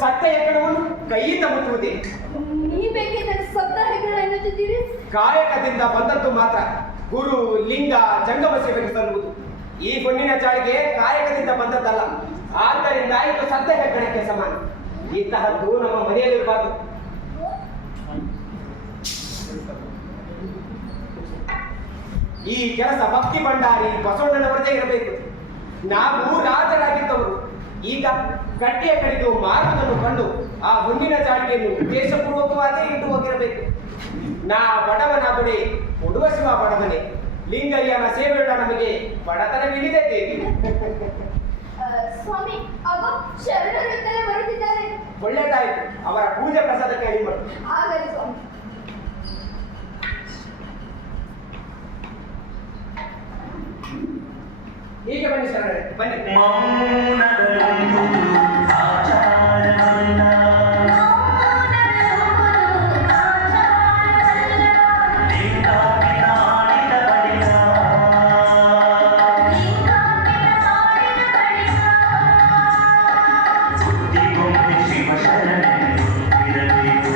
ಸತ್ತ ಹೆಗ್ಗಣವನ್ನು ಕೈಯಿಂದ ಮುಟ್ಟುವುದೇ? ನೀವೇಕೆ ಸತ್ತ ಹೆಗ್ಗಣ ಎನ್ನುತ್ತಿದ್ದೀರಿ? ಕಾಯಕದಿಂದ ಬಂದದ್ದು ಮಾತ್ರ ಗುರು ಲಿಂಗ ಜಂಗಮ ಸೇವೆಗೆ ಸಲ್ಲುವುದು. ಈ ಹೊನ್ನಿನ ಜಾಳಿಗೆ ಕಾಯಕದಿಂದ ಬಂದದ್ದಲ್ಲ. ಆದ್ದರಿಂದ ಇದು ಸತ್ತ ಹೆಗ್ಗಣಕ್ಕೆ ಸಮಾನ. ಇಂತಹದ್ದು ನಮ್ಮ ಮನೆಯಲ್ಲಿರಬಾರದು. ಈ ಕೆಲಸ ಭಕ್ತಿ ಭಂಡಾರಿ ಬಸವಣ್ಣನವರದೇ ಇರಬೇಕು. ನಾವು ರಾಜರಾಗಿದ್ದವರು ಈಗ ಕಟ್ಟಿಯ ಕಡಿದು ಮಾರುವುದನ್ನು ಕಂಡು ಆ ಹೊನ್ನಿನ ಜಾಳಿಗೆಯನ್ನು ಉದ್ದೇಶಪೂರ್ವಕವಾಗಿ ಇಟ್ಟು ಹೋಗಿರಬೇಕು. ನಾ ಬಡವನಾದೊಡೆ ಕೊಡುವ ಶಿವ ಬಡವನೇ. ಲಿಂಗಯ್ಯನ ಸೇವೆಯುಳ್ಳ ನಮಗೆ ಬಡತನವಿದೆ ದೇವಿ. ಸ್ವಾಮಿ, ಅವ ಶರಣರುತ್ತಲೇ ಬರುತ್ತಿದ್ದಾರೆ. ಒಳ್ಳೆದಾಯಿತು. ಅವರ ಪೂಜೆ ಪ್ರಸಾದಕ್ಕೆ ಅಡಿ ಮಾಡು. ಆಗಲಿ ಸ್ವಾಮಿ. ಹೀಗೆ ಬನ್ನಿ ಶರಣರೇ, ಬನ್ನಿ. ಮೌನದೊಂದು ಆಚಾರವಲ್ಲ. ಲಿಂಗಾಭಿಮಾನಿದ ಬಳಿಕ ಸುದ್ದಿಗೊಮ್ಮೆ ಶಿವಶರಣೆಂದು ಇರಬೇಕು.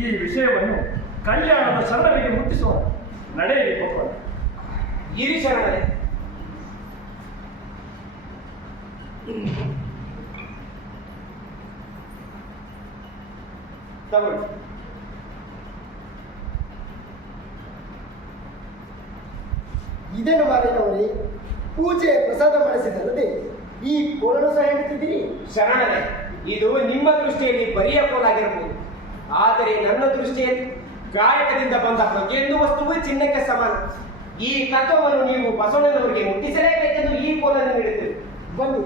ಈ ವಿಷಯವನ್ನು ಕಲ್ಯಾಣದ ಶರಣರಿಗೆ ಮುಟ್ಟಿಸುವ. ನಡೆಯಲಿ ಹೋಗೋಣ. ಗಿರಿ ಶರಣರೇ, ತಗೊಳ್ಳಿ. ಇದೇನು ಮಾರೇನವರೇ, ಪೂಜೆ ಪ್ರಸಾದ ಮಾಡಿಸಿದಲ್ಲದೆ ಈ ಕೋಲನ್ನು ಸಹ ಹೇಳ್ತಿದ್ದೀರಿ? ಶರಣರೇ, ಇದು ನಿಮ್ಮ ದೃಷ್ಟಿಯಲ್ಲಿ ಬರಿಯ ಕೋಲಾಗಿರಬಹುದು. ಆದರೆ ನನ್ನ ದೃಷ್ಟಿಯಲ್ಲಿ ಕಾಯಕದಿಂದ ಬಂದ ಪ್ರತಿಯೊಂದು ವಸ್ತುವು ಚಿನ್ನಕ್ಕೆ ಸಮಾನ. ಈ ತತ್ವವನ್ನು ನೀವು ಬಸವಣ್ಣನವರಿಗೆ ಮುಟ್ಟಿಸಲೇಬೇಕೆಂದು ಈ ಕೋಲನ್ನು ನೀಡುತ್ತೇವೆ. ಬನ್ನಿ,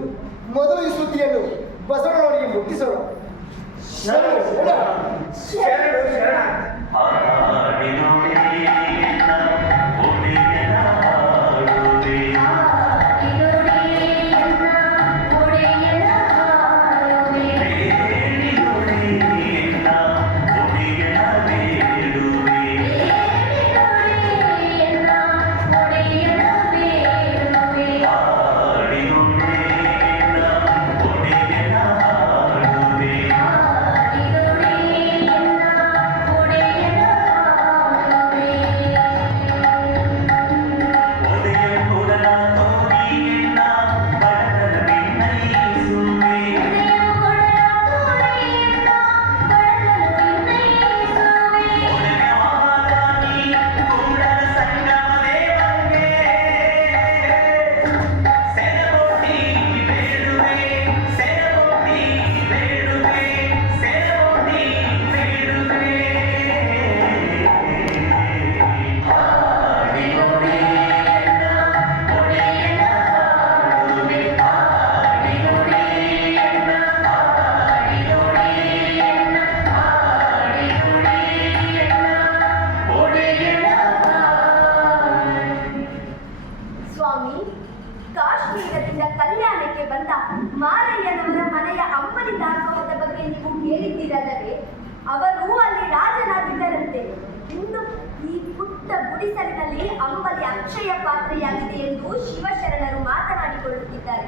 ಮೊದಲು ಈ ಸುದ್ದಿಯನ್ನು ಬಸವಣ್ಣನವರಿಗೆ ಮುಟ್ಟಿಸೋಣ. ಶರಣ ಶರಣು ಶರಣ. ಸ್ವಾಮಿ, ಕಾಶ್ಮೀರದಿಂದ ಕಲ್ಯಾಣಕ್ಕೆ ಬಂದ ಮಾರಯ್ಯನವರ ಮನೆಯ ಅಂಬಲಿ ದಾಸೋಹದ ಬಗ್ಗೆ ನೀವು ಕೇಳಿದ್ದೀರಲ್ಲವೇ? ಅವರು ಅಲ್ಲಿ ರಾಜನಾಗಿದ್ದರಂತೆ. ಇನ್ನು ಈ ಪುಟ್ಟ ಗುಡಿಸಲಿನಲ್ಲಿ ಅಂಬಲಿ ಅಕ್ಷಯ ಪಾತ್ರೆಯಾಗಿದೆ ಎಂದು ಶಿವಶರಣರು ಮಾತನಾಡಿಕೊಳ್ಳುತ್ತಿದ್ದಾರೆ.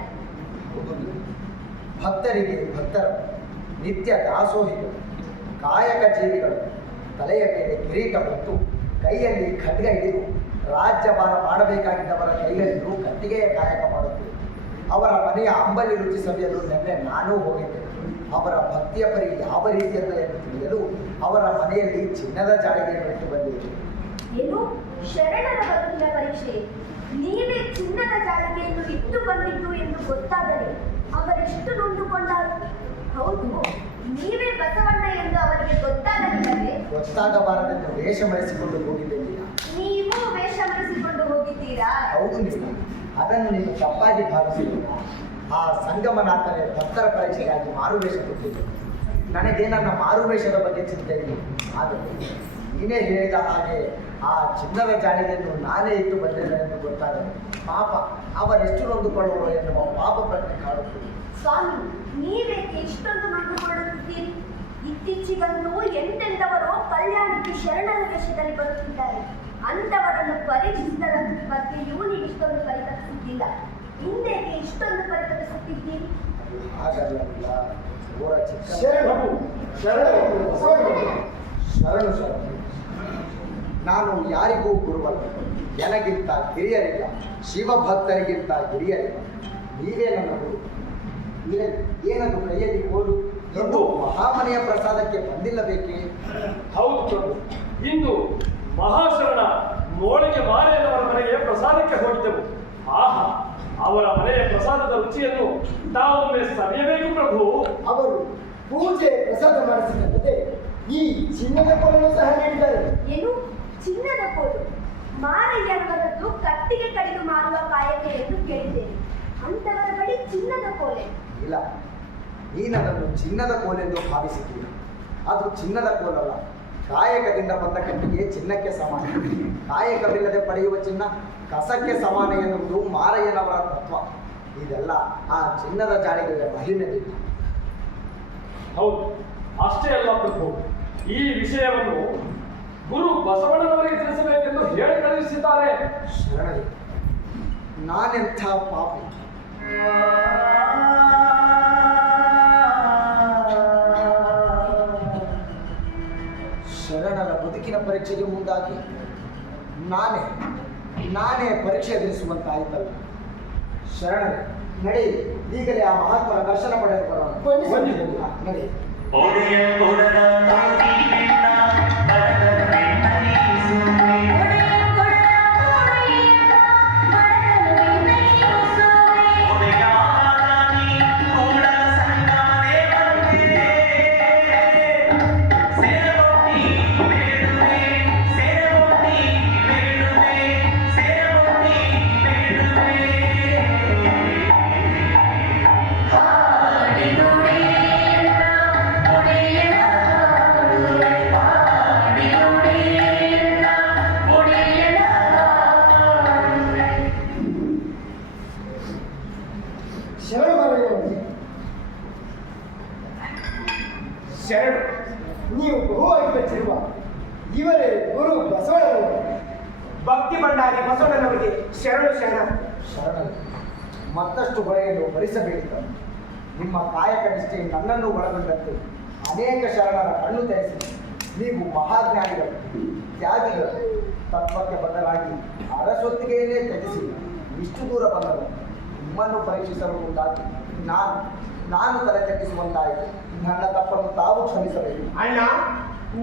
ಭಕ್ತರಿಗೆ ಭಕ್ತರು, ನಿತ್ಯ ದಾಸೋಹಿಗಳು, ಕಾಯಕ ಜೀವಿಗಳು ತಲೆಯ ಮೇಲೆ ಕಿರೀಟ ಹೊತ್ತು ಕೈಯಲ್ಲಿ ಖಡ್ಗ ಹಿಡಿದು ರಾಜ್ಯಭಾರ ಮಾಡಬೇಕಾಗಿದ್ದವರ ಕೈಯಲ್ಲಿಯೂ ಕಟ್ಟಿಗೆಯ ಕಾಯಕ ಮಾಡುತ್ತಿದೆ. ಅವರ ಮನೆಯ ಅಂಬಲಿ ರುಚಿ ಸವಿಯಲು ನಿನ್ನೆ ನಾನೂ ಹೋಗಿದ್ದೆ. ಅವರ ಭಕ್ತಿಯ ಪರಿ ಯಾವ ರೀತಿಯಲ್ಲ ಎಂದು ತಿಳಿಯಲು ಅವರ ಮನೆಯಲ್ಲಿ ಚಿನ್ನದ ಜಾಳಿಗೆಯನ್ನು ಇಟ್ಟು ಬಂದಿದೆ. ಏನು ಶರಣರ ಬದುಕಿನ ಪರೀಕ್ಷೆ? ನೀವೇ ಚಿನ್ನದ ಜಾಳಿಗೆಯನ್ನು ಇಟ್ಟು ಬಂದಿದ್ದು ಎಂದು ಗೊತ್ತಾದರೆ ಅವರೆಷ್ಟು ನೊಂದುಕೊಂಡರು. ಹೌದು, ನೀವೇ ಬಸವಣ್ಣ ಎಂದು ಅವರಿಗೆ ಗೊತ್ತಾಗಲಿಲ್ಲವೇ? ಗೊತ್ತಾಗಬಾರದೆಂದು ವೇಷ ಮರೆಸಿಕೊಂಡು ಹೋಗಿದ್ದೇನೆ. ನೀವು ವೇಷ ಮರೆಸಿಕೊಂಡು ಹೋಗಿದ್ದೀರಾ? ಹೌದು ನೀವು ಅದನ್ನು ನೀವು ತಪ್ಪಾಗಿ ಭಾವಿಸಿದ್ದೀರ. ಆ ಸಂಗಮನಾಥನೇ ಭಕ್ತರ ಪರೀಕ್ಷೆಗಾಗಿ ಮಾರುವೇಷ ಕೊಟ್ಟಿದ್ದು. ನನಗೆ ನನ್ನ ಮಾರುವೇಷದ ಬಗ್ಗೆ ಚಿಂತೆ ಇಲ್ಲ. ಆದರೆ ನೀನೇ ಹೇಳಿದ ಹಾಗೆ ಆ ಚಿನ್ನದ ಜಾಳಿಗೆಯನ್ನು ನಾನೇ ಇಟ್ಟು ಬಂದಿದ್ದೇನೆ ಎಂದು ಗೊತ್ತಾದರೆ ಪಾಪ ಅವರೆಷ್ಟು ನೊಂದುಕೊಳ್ಳುವರು ಎನ್ನುವ ಪಾಪ ಪ್ರಜ್ಞೆ ಕಾಡುತ್ತದೆ. ಸ್ವಾಮಿ, ನೀವೇಕೆ ಇಷ್ಟೊಂದು ನೊಂದುಕೊಳ್ಳುತ್ತಿದ್ದೀರಿ? ಇತ್ತೀಚೆಗಂತೂ ಎಂತೆಂಥವರೋ ಕಲ್ಯಾಣಕ್ಕೆ ಶರಣರ ವೇಷದಲ್ಲಿ ಬರುತ್ತಿದ್ದಾರೆ. ಅಂಥವರನ್ನು ಪರೀಕ್ಷಿಸಿದ ಬಗ್ಗೆಯೂ ನೀವು ಇಷ್ಟೊಂದು ಪರಿತಪಿಸುತ್ತಿಲ್ಲ. ಹಿಂದೆಗೆ ಇಷ್ಟೊಂದು ಪರಿತಪಿಸುತ್ತಿದ್ದೀರಿ? ಹಾಗಲ್ಲ, ಶರಣು ಶರಣು ಶರಣು. ನಾನು ಯಾರಿಗೂ ಗುರುವಲ್ಲ, ನನಗಿಂತ ಹಿರಿಯರಿಲ್ಲ, ಶಿವಭಕ್ತರಿಗಿಂತ ಹಿರಿಯರಿಲ್ಲ. ನೀವೇ ನನ್ನ ಗುರು. ಏನದು ಕೈಯಲ್ಲಿ ಕೋಲು? ಇಂದು ಮಹಾಮನೆಯ ಪ್ರಸಾದಕ್ಕೆ ಬಂದಿಲ್ಲಬೇಕೇ? ಹೌದು ಪ್ರಭು, ಇಂದು ಮಹಾಶರಣ ಮೋಳಿಗೆ ಮಾರೇನವರ ಮನೆಗೆ ಪ್ರಸಾದಕ್ಕೆ ಹೋಗಿದ್ದೆವು. ಆಹಾ, ಅವರ ಮನೆಯ ಪ್ರಸಾದದ ರುಚಿಯನ್ನು ತಾವೊಮ್ಮೆ ಸವಿಯಬೇಕು ಪ್ರಭು. ಅವರು ಪೂಜೆ ಪ್ರಸಾದ ಮಾಡಿಸಿದಂತೆ ಈ ಚಿನ್ನದ ಕೋಲನ್ನು ಸಹ ನೀಡಿದ್ದಾರೆ. ಏನು ಚಿನ್ನದ ಕೋಲು? ಮಾರಯ್ಯನವರದ್ದು ಕಟ್ಟಿಗೆ ಕಡಿದು ಮಾರುವ ಕಾಯಕ ಎಂದು ಕೇಳಿದ್ದೇನೆ. ಅಂತವರ ಬಳಿ ಚಿನ್ನದ ಕೋಲೆ? ಇಲ್ಲ, ನೀನದನ್ನು ಚಿನ್ನದ ಕೋಲೆಂದು ಭಾವಿಸಿದ್ದೀರ. ಅದು ಚಿನ್ನದ ಕೋಲಲ್ಲ. ಕಾಯಕದಿಂದ ಬಂದ ಕಟ್ಟಿಗೆ ಚಿನ್ನಕ್ಕೆ ಸಮಾನ. ಕಾಯಕವಿಲ್ಲದೆ ಪಡೆಯುವ ಚಿನ್ನ ಕಸಕ್ಕೆ ಸಮಾನ ಎನ್ನುವುದು ಮಾರಯ್ಯನವರ ತತ್ವ. ಇದೆಲ್ಲ ಆ ಚಿನ್ನದ ಜಾಳಿಗೆಯ ಮಹಿಮೆಯಿಲ್ಲ. ಹೌದು, ಅಷ್ಟೇ ಅಲ್ಲ ಪ್ರಭು, ಈ ವಿಷಯವನ್ನು ಗುರು ಬಸವಣ್ಣನವರಿಗೆ ತಿಳಿಸಬೇಕೆಂದು ಹೇಳಿ ಕಳುಹಿಸಿದ್ದಾರೆ. ಶರಣರೇ, ನಾನೆಂಥ ಪಾಪಿ. ಶರಣರ ಬದುಕಿನ ಪರೀಕ್ಷೆಗೆ ಮುಂದಾಗಿ ನಾನೇ ಪರೀಕ್ಷೆ ಎದುರಿಸುವಂತಾಯಿತಲ್ಲ. ಶರಣರೇ, ನಡೆ, ಈಗಲೇ ಆ ಮಹಾತ್ಮರ ದರ್ಶನ ಪಡೆದು ಬರೋಣ. ನಡೆ. ಮೆಚ್ಚಿರುವ ಇವರೇ ಗುರು ಬಸವಣ್ಣನವರು. ಭಕ್ತಿ ಭಂಡಾರಿ ಬಸವಣ್ಣನವರಿಗೆ ಶರಣು ಶರಣ. ಶರಣರು ಮತ್ತಷ್ಟು ಹೊಳೆಯನ್ನು ಭರಿಸಬೇಕಿದ್ದ ನಿಮ್ಮ ಕಾಯಕ ನಿಷ್ಠೆ ನನ್ನನ್ನು ಒಳಗೊಂಡಂತೆ ಅನೇಕ ಶರಣರ ಕಣ್ಣು ತೆರೆಸಿ ನೀವು ಮಹಾಜ್ಞಾನಿಗಳು, ತ್ಯಾಗಿಗಳು, ತತ್ವಕ್ಕೆ ಬದಲಾಗಿ ಅರಸೊತ್ತಿಗೆಯನ್ನೇ ತ್ಯಜಿಸಿ ಇಷ್ಟು ದೂರ ಬಂದರು. ನಿಮ್ಮನ್ನು ಪರೀಕ್ಷಿಸಲು ಮುಂದಾಗಿ ನಾನು ತಲೆ ತಗ್ಗಿಸುವಂತಾಯಿತು. ನನ್ನ ತಪ್ಪನ್ನು ತಾವು ಕ್ಷಮಿಸಬೇಕು. ಅಣ್ಣ,